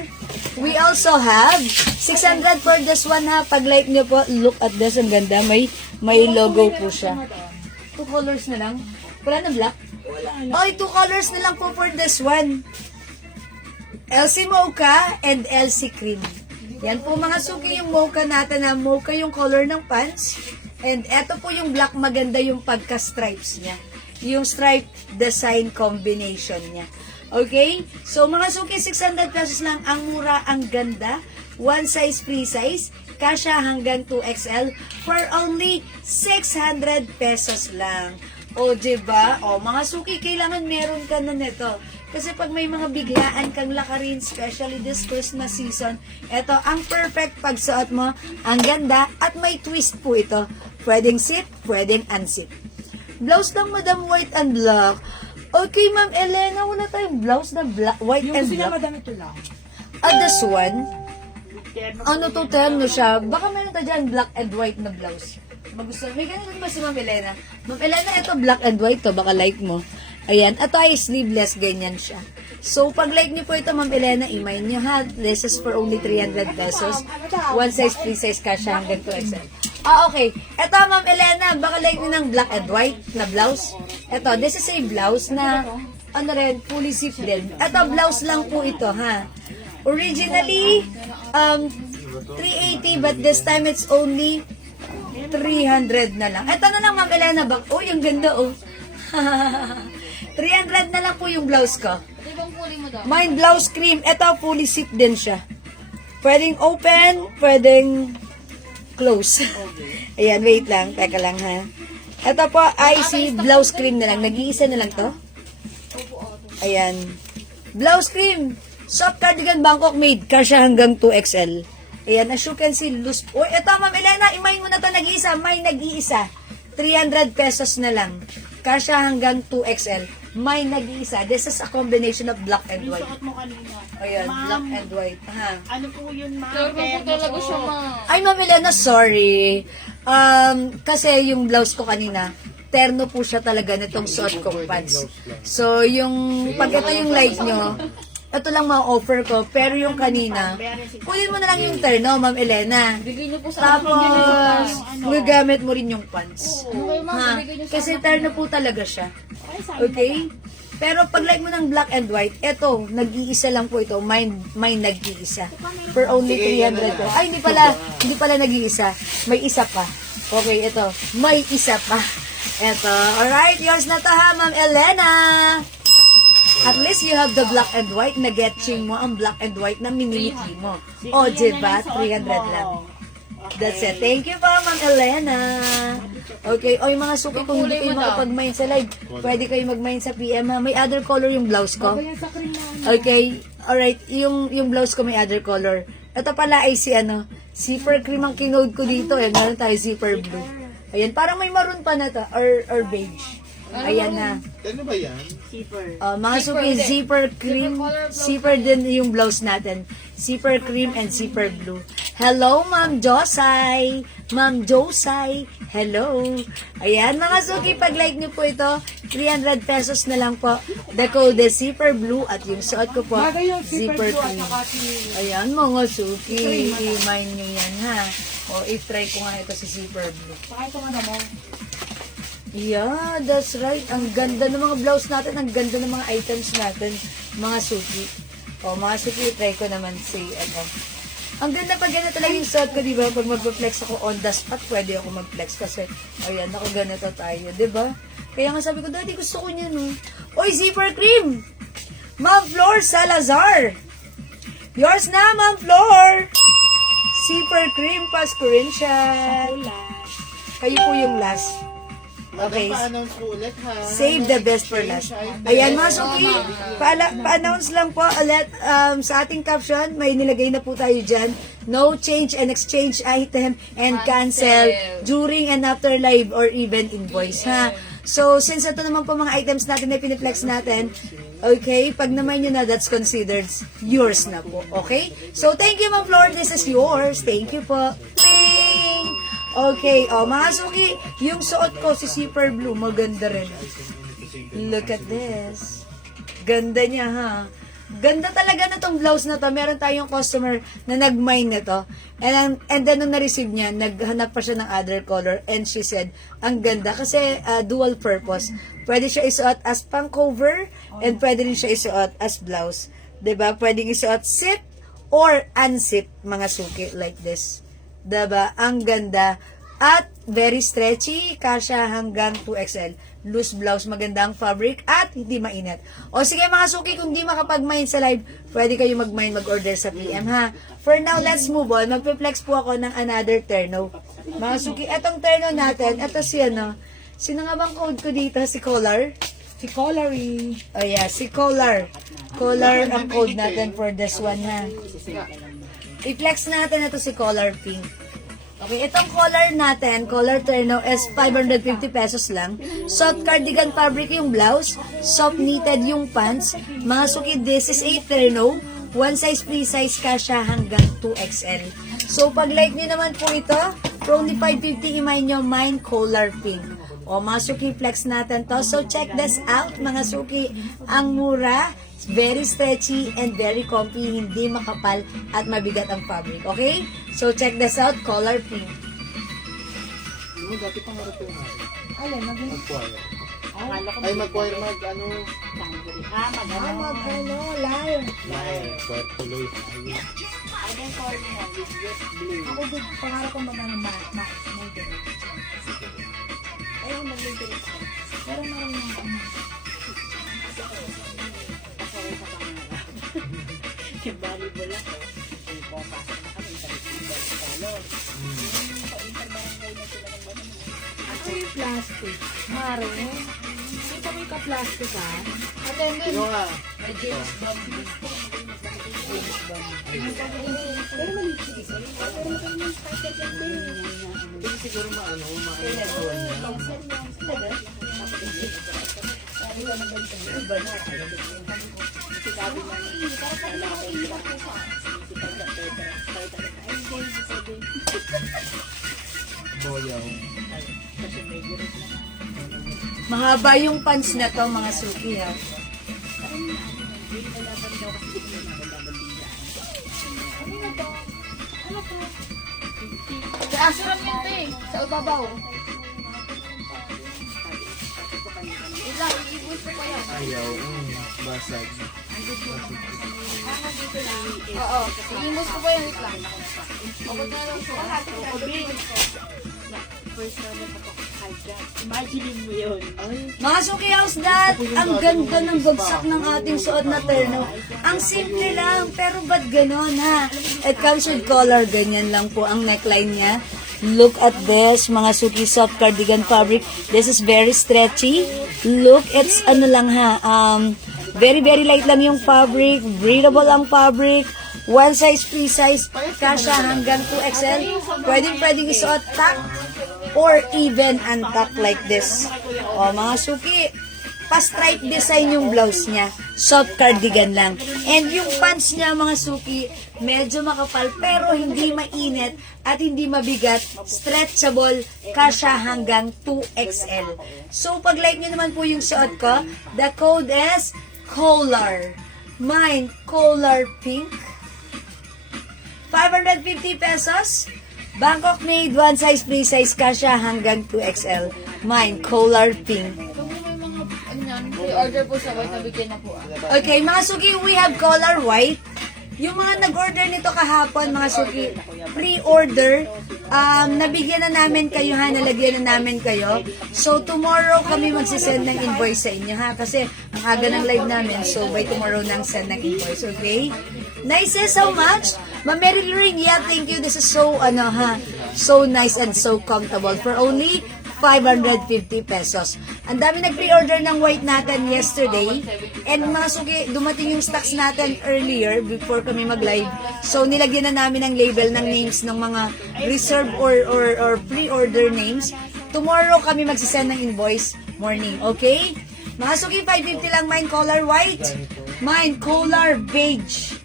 We also have 600 for this one, ha. Pag-like nyo po, look at this. Ang ganda. May logo po siya. 2 colors na lang. Wala na black? Wala na. Okay, 2 colors na lang po for this one. LC Mocha and LC Cream. Yan po mga suki yung mocha natin na mocha yung color ng pants. And eto po yung black, maganda yung pagka-stripes niya. Yung stripe design combination niya. Okay? So mga suki, 600 pesos lang. Ang mura, ang ganda. One size, free size. Kasya hanggang 2XL for only 600 pesos lang. O, diba? O, mga suki, kailangan meron ka na nito. Kasi pag may mga biglaan kang lakarin, especially this Christmas season, ito ang perfect pagsuot mo. Ang ganda at may twist po ito. Pwedeng zip, pwedeng unzip. Blouse ng Madam White and Black. Okay, Ma'am Elena, wala tayong blouse na white Yung and gusto niya, black. madam, ito lang. At this one, ano to, terno siya. Baka meron tayo dyan black and white na blouse. Magusto. May ganun ba si Ma'am Elena? Ma'am Elena, ito black and white to. Baka like mo. Ayan. At ay sleeveless, ganyan siya. So, pag like niyo po ito, Ma'am Elena, email niyo ha. This is for only 300 pesos. One size, free size ka siya hanggang 2XL. Okay. Ito, Ma'am Elena, baka like niyo ng black and white na blouse. Ito, this is a blouse na, ano rin, fully zip din. Ito, blouse lang po ito, ha. Originally, 380, but this time it's only 300 na lang. Ito na lang, Ma'am Elena. Uy, ang ganda, oh. 300 na lang po yung blouse ko. Ito bang kulay mo daw? Mine blouse cream. Ito, fully zip din siya. Pwedeng open, pwedeng close. Ayan, wait lang. Teka lang, ha. Ito po, IC blouse cream na lang. Nag-iisa na lang to. Ayan. Blouse cream. Soft cardigan Bangkok made. Kasya hanggang 2XL. Ayan, as you can see, loose. Uy, ito, Ma'am Elena, imayin mo na ito nag-iisa. May nag-iisa. 300 pesos na lang. Kasya hanggang 2XL. May nag-iisa. This is a combination of black and Yung white. suot mo kanina. Ayan, Ma'am, black and white. Ha. ano po yun, ma'am? Pero po talaga siya, ma'am. Ay, Ma'am Elena, sorry. Kasi yung blouse ko kanina, terno po siya talaga nitong suot kong pants. So, yung, pag ito yung like nyo, ito lang ma-offer ko. Pero yung kanina, kunin mo na lang yung terno, Ma'am Elena. Bigay niyo po sa akin. Tapos, gagamit mo rin yung pants. Ano kayo, ma'am? Ha? Bigay niyo sa Kasi akin. terno po talaga siya. Okay? Pero pag like mo ng black and white, eto, nag-iisa lang po ito. May nag-iisa. For only 300. Ay, hindi pala nag-iisa. May isa pa. Okay, ito. May isa pa. Eto. Alright, yours na to ha, Ma'am Elena. At least you have the black and white na getching mo, ang black and white na minimiti mo. O, diba? 300 lang. That's it. Thank you po, Ma'am Elena. Okay. O, yung mga suki, kung hindi kayo makapag-mine sa live, pwede kayo mag-mine sa PM, ha? May other color yung blouse ko. Ayan sa cream na. Okay. Alright. Yung blouse ko may other color. Ito pala ay si zipper cream ang kinode ko dito. Meron tayo zipper blue. Ayan. Parang may maroon pa na to. Or beige. Ayan na. Ano ba yan? Zipper. Mga suki, zipper cream, zipper din yung blouse natin. Zipper cream and zipper blue. Hello, Ma'am Josay. Ma'am Josay. Hello. Ayan, mga suki, pag-like niyo po ito, 300 pesos na lang po. The code is zipper blue at yung suot ko po, Bagay yung zipper zipper blue at cream. saka si... Ayan, mga suki, i-mine nyo yan, ha? O, i-try ko nga ito si zipper blue. Saka ito nga mo. Yeah, that's right. Ang ganda ng mga blouse natin, ang ganda ng mga items natin, mga suki. O, mga suki, try ko naman si, Ang ganda pag ganito lang yung suot ko, di ba? Pag mag-flex ako on the spot, pwede ako mag-flex kasi, ayan, ako ganito tayo, di ba? Kaya nga sabi ko, dati gusto ko niyan, no? Oy, zipper cream! Ma'am Flor Salazar! Yours na, Ma'am Flor! Zipper cream, Pasko rin siya. Kayo po yung last. Okay. Pa-announce ko ulit, ha? Save the best for last. Ayan, mga suki, pa-announce lang po ulit sa ating caption, may nilagay na po tayo dyan. No change and exchange item and cancel during and after live or even invoice, ha? So, since ito naman po mga items natin na piniplex natin, okay, pag naman nyo na, that's considered yours na po, okay? So, thank you, Ma'am Flor. This is yours. Thank you po. Ting! Okay, mga suki, yung suot ko, si zipper blue, maganda rin. Look at this. Ganda niya, ha? Ganda talaga na tong blouse na to. Meron tayong customer na nag-mine na to. And then, nung na-receive niya, naghanap pa siya ng other color. And she said, ang ganda. Kasi dual purpose. Pwede siya isuot as pang cover and pwede rin siya isuot as blouse. 'Di ba? Pwedeng isuot zip or unzip, mga suki, like this. 'Di ba? Ang ganda. At very stretchy, kasya hanggang 2XL. Loose blouse, magandang fabric, at hindi mainit. O sige mga suki, kung di makapag-mine sa live, pwede kayo mag-mine, mag-order sa PM, ha? For now, let's move on. Magpe-flex po ako ng another terno. Mga suki, etong terno natin, eto si sino nga bang code ko dito? Si Collar? Si Colary. Oh yeah, si Collar. Collar ang code natin for this one, ha? I-flex natin ito si Collar Pink. Okay, itong collar natin, collar terno, is 550 pesos lang. Soft cardigan fabric yung blouse, soft knitted yung pants. Mga suki, this is a terno. One size, free size kasha hanggang 2XL. So, pag like nyo naman po ito, for only 550, imay nyo, mine collar pink. O, mga suki, flex natin to. So, check this out, mga suki. Ang mura, very stretchy and very comfy, hindi makapal at mabigat ang fabric. Okay? So, check this out, color pink. Ano, dati pang harap yung Alin, mag-choose. mag-choir. Akala ko Ay, mag-choir, live. Live. Choir tuloy. Ano yung color niya? Just blue. Ako din, pangarap ko mag-ano, may direct. Ayun, mag-direct. Pero meron yung Yung volleyball ako. Yung papasok na kami sa color. Interbarangay na sila ng ganun. Ito yung plastic. Mare. Ito may ka-plastic, ha? Ate, hindi. Sino nga? Pero maliit siya isa. Hindi siguro maano, makakasuhan niya. Boyaw. Mahaba yung pants na to, mga suki, ha? Asuran mo ito eh. Sa ubabaw. Wait lang, i-boost ko pa yan. Ayaw. Basag. Oo. I-boost ko pa yan. Wait lang. Ako na lang siya. First round na po. my God. Imagine mo yun. Mga Suki House Dad, ang ganda ng bagsak ng ating suot na terno. Ang simple lang, pero ba't ganon ha? It comes with collar, ganyan lang po ang neckline niya. Look at this, mga Suki soft cardigan fabric. This is very stretchy. Look, it's ano lang ha, very light lang yung fabric, breathable ang fabric. One size, free size, kasha hanggang 2XL. Pwedeng isuot tuck or even untuck like this. O mga Suki, pa-stripe design yung blouse niya. Soft cardigan lang. And yung pants niya mga Suki, medyo makapal pero hindi mainit at hindi mabigat. Stretchable, kasha hanggang 2XL. So pag like niyo naman po yung suot ko, the code is collar. Mine, collar pink. 550 pesos. Bangkok made, one size, free size, kasha hanggang 2XL. Mine, collar pink. Kung may mga, ano yan, pre-order po sa white, nabigyan na po. Okay, mga Suki, we have collar white. Yung mga nag-order nito kahapon, mga Suki, pre-order, nabigyan na namin kayo ha, nalagyan na namin kayo. So, tomorrow kami magsisend ng invoice sa inyo ha, kasi ang aga ng live namin, so by tomorrow nang send ng invoice, okay? Nice, so much. Ma'am Mary Lorraine, yeah, thank you. This is so, so nice and so comfortable for only 550 pesos. Ang dami nag-pre-order ng white natin yesterday. And mga Suki, dumating yung stocks natin earlier before kami mag-live. So, nilagyan na namin ang label ng names ng mga reserve or pre-order names. Tomorrow kami magsisend ng invoice morning, okay? Mga Suki, 550 lang. Mine color white. Mine color beige.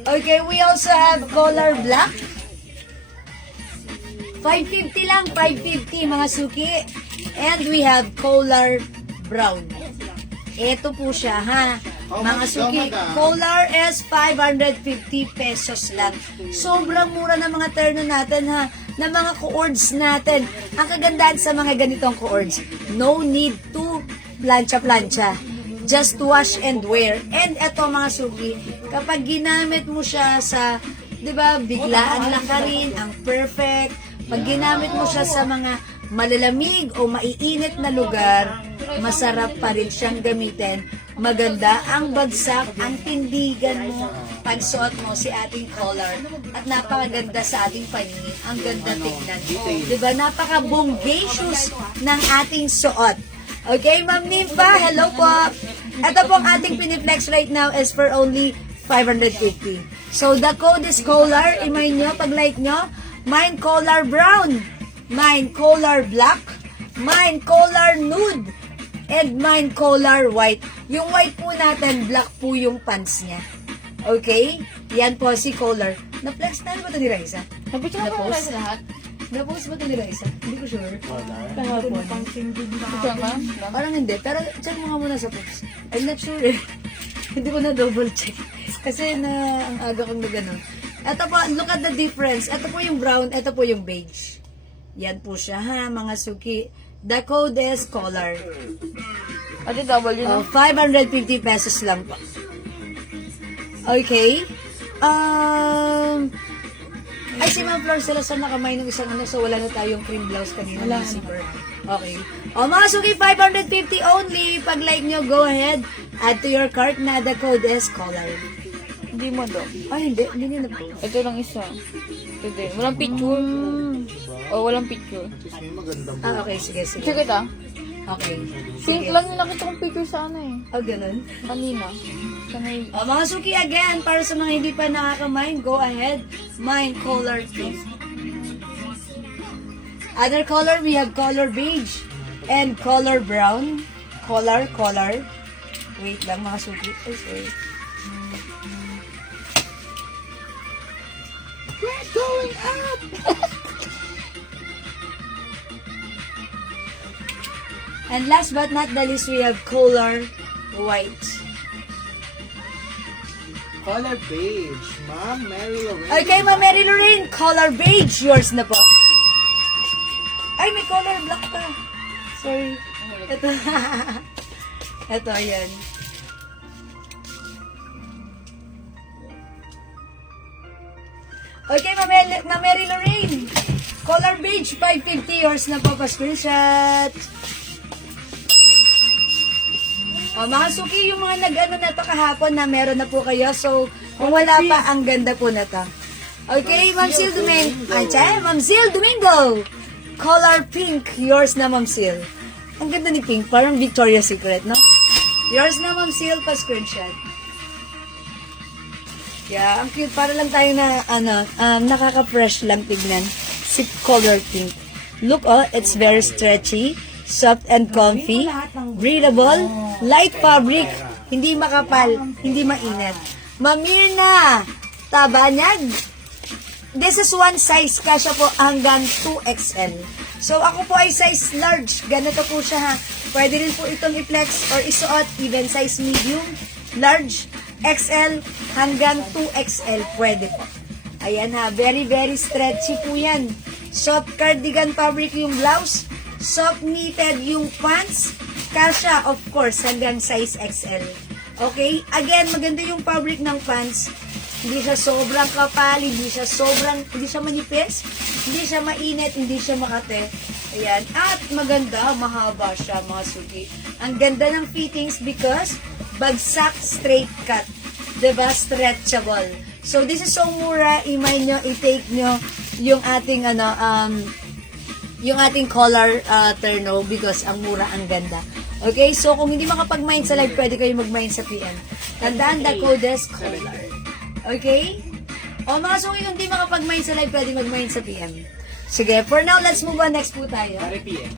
Okay, we also have color black. 550 lang, 550 mga Suki. And we have color brown. Ito po siya ha. Mga Suki, color is 550 pesos lang. Sobrang mura ng mga terno natin ha. Na mga cords natin. Ang kagandahan sa mga ganitong cords, no need to plancha-plancha. Just wash and wear. And eto mga Suki, kapag ginamit mo siya sa, di ba, biglaan lang ka rin, ang perfect. Pag ginamit mo siya sa mga malalamig o maiinit na lugar, masarap pa rin siyang gamitin. Maganda ang bagsak, ang tindigan mo, pagsuot mo si ating collar. At napakaganda sa ating paningin. Ang ganda tingnan. Diba? Napaka-bombacious ng ating suot. Okay, Ma'am Nympha, hello po. Ito pong ating piniflex right now is for only 550. So, the code is collar. Imay nyo, pag like nyo, mine collar brown, mine collar black, mine collar nude, and mine collar white. Yung white po natin, black po yung pants niya. Okay? Yan po si collar. Na-flex na ba ito ni Raisa? Nabigyan na po Na-post? tayo sa lahat. Na-post ba ito ni Raisa? Hindi ko sure. Kahapon. Nabigyan ka? Parang hindi. Pero check mo nga muna sa post. I'm not sure eh. Hindi ko na double check. Kasi na ang aga kong na gano'n. Ito po, look at the difference. Ito po yung brown, ito po yung beige. Yan po siya ha, mga Suki. The code is collar. Ate, W na. 550 pesos lang po. Okay. Ay, si Ma'am Flor sila sa nakamay ng isang so wala na tayong cream blouse kanina. Wala zipper. Okay. O mga Suki, 550 only. Pag like nyo, go ahead. Add to your cart na the code is collar. Hindi mo daw. Ay, hindi. Hindi nila po. Ito lang isa. Ito din. Walang picture. O, walang picture. Okay. Sige. Picture kita. Okay. Pink lang yung nakita kong picture sa ano eh. Ganun. Kanina. Kanay. Mga Suki, again, para sa mga hindi pa nakaka-mine, go ahead. Mine color pink. Other color, we have color beige and color brown. Color. Wait lang mga Suki. Ay, sorry. We're going up! And last but not the least, we have color white. Color beige. Ma'am Mary Lorraine. Okay, Ma'am Mary Lorraine, color beige. Yours na po. Ay, may color black pa. Sorry. Ito. Ito, ayan. Okay, Ma'am Mary Lorraine. Color beige, 550. Yours na po, pa-screenshot. O, mga suki, yung mga nag-ano na to kahapon na meron na po kayo. So, kung wala pa, ang ganda po na to. Okay, Ma'am Sil Domingo. Ay, chay, Ma'am Sil Domingo. Color pink. Yours na, Ma'am Sil. Ang ganda ni pink. Parang Victoria's Secret, no? Yours na, Ma'am Sil, pa-screenshot. Yeah, ang cute. Para lang tayo na, nakaka-fresh lang tignan. Si color pink. Look, oh, it's very stretchy, soft and comfy, breathable, light fabric, hindi makapal, hindi mainit. Mamirna, Tabanyag. This is one size, kasya po hanggang 2XL. So, ako po ay size large. Ganito po siya, ha. Pwede rin po itong i-flex or isuot, even size medium, large, XL, hanggang 2XL. Pwede po. Ayan ha, very, very stretchy po yan. Soft cardigan fabric yung blouse, soft knitted yung pants, kasya, of course, hanggang size XL. Okay? Again, maganda yung fabric ng pants. Hindi siya sobrang kapal, hindi siya manipis, hindi siya mainit, hindi siya makate. Ayan. At maganda, mahaba siya, mga suki. Ang ganda ng fittings because bagsak straight cut. Diba? Stretchable. So, this is so mura. I-mind nyo, i-take nyo yung ating, yung ating collar turno because ang mura, ang ganda. Okay? So, kung hindi makapag-mind sa live, pwede kayo mag-mind sa PM. Tandaan, the code is collar. Okay? O mga suki, kung hindi makapag-mind sa live, pwede mag-mind sa PM. Sige, for now, let's move on. Next po tayo. Pare PM.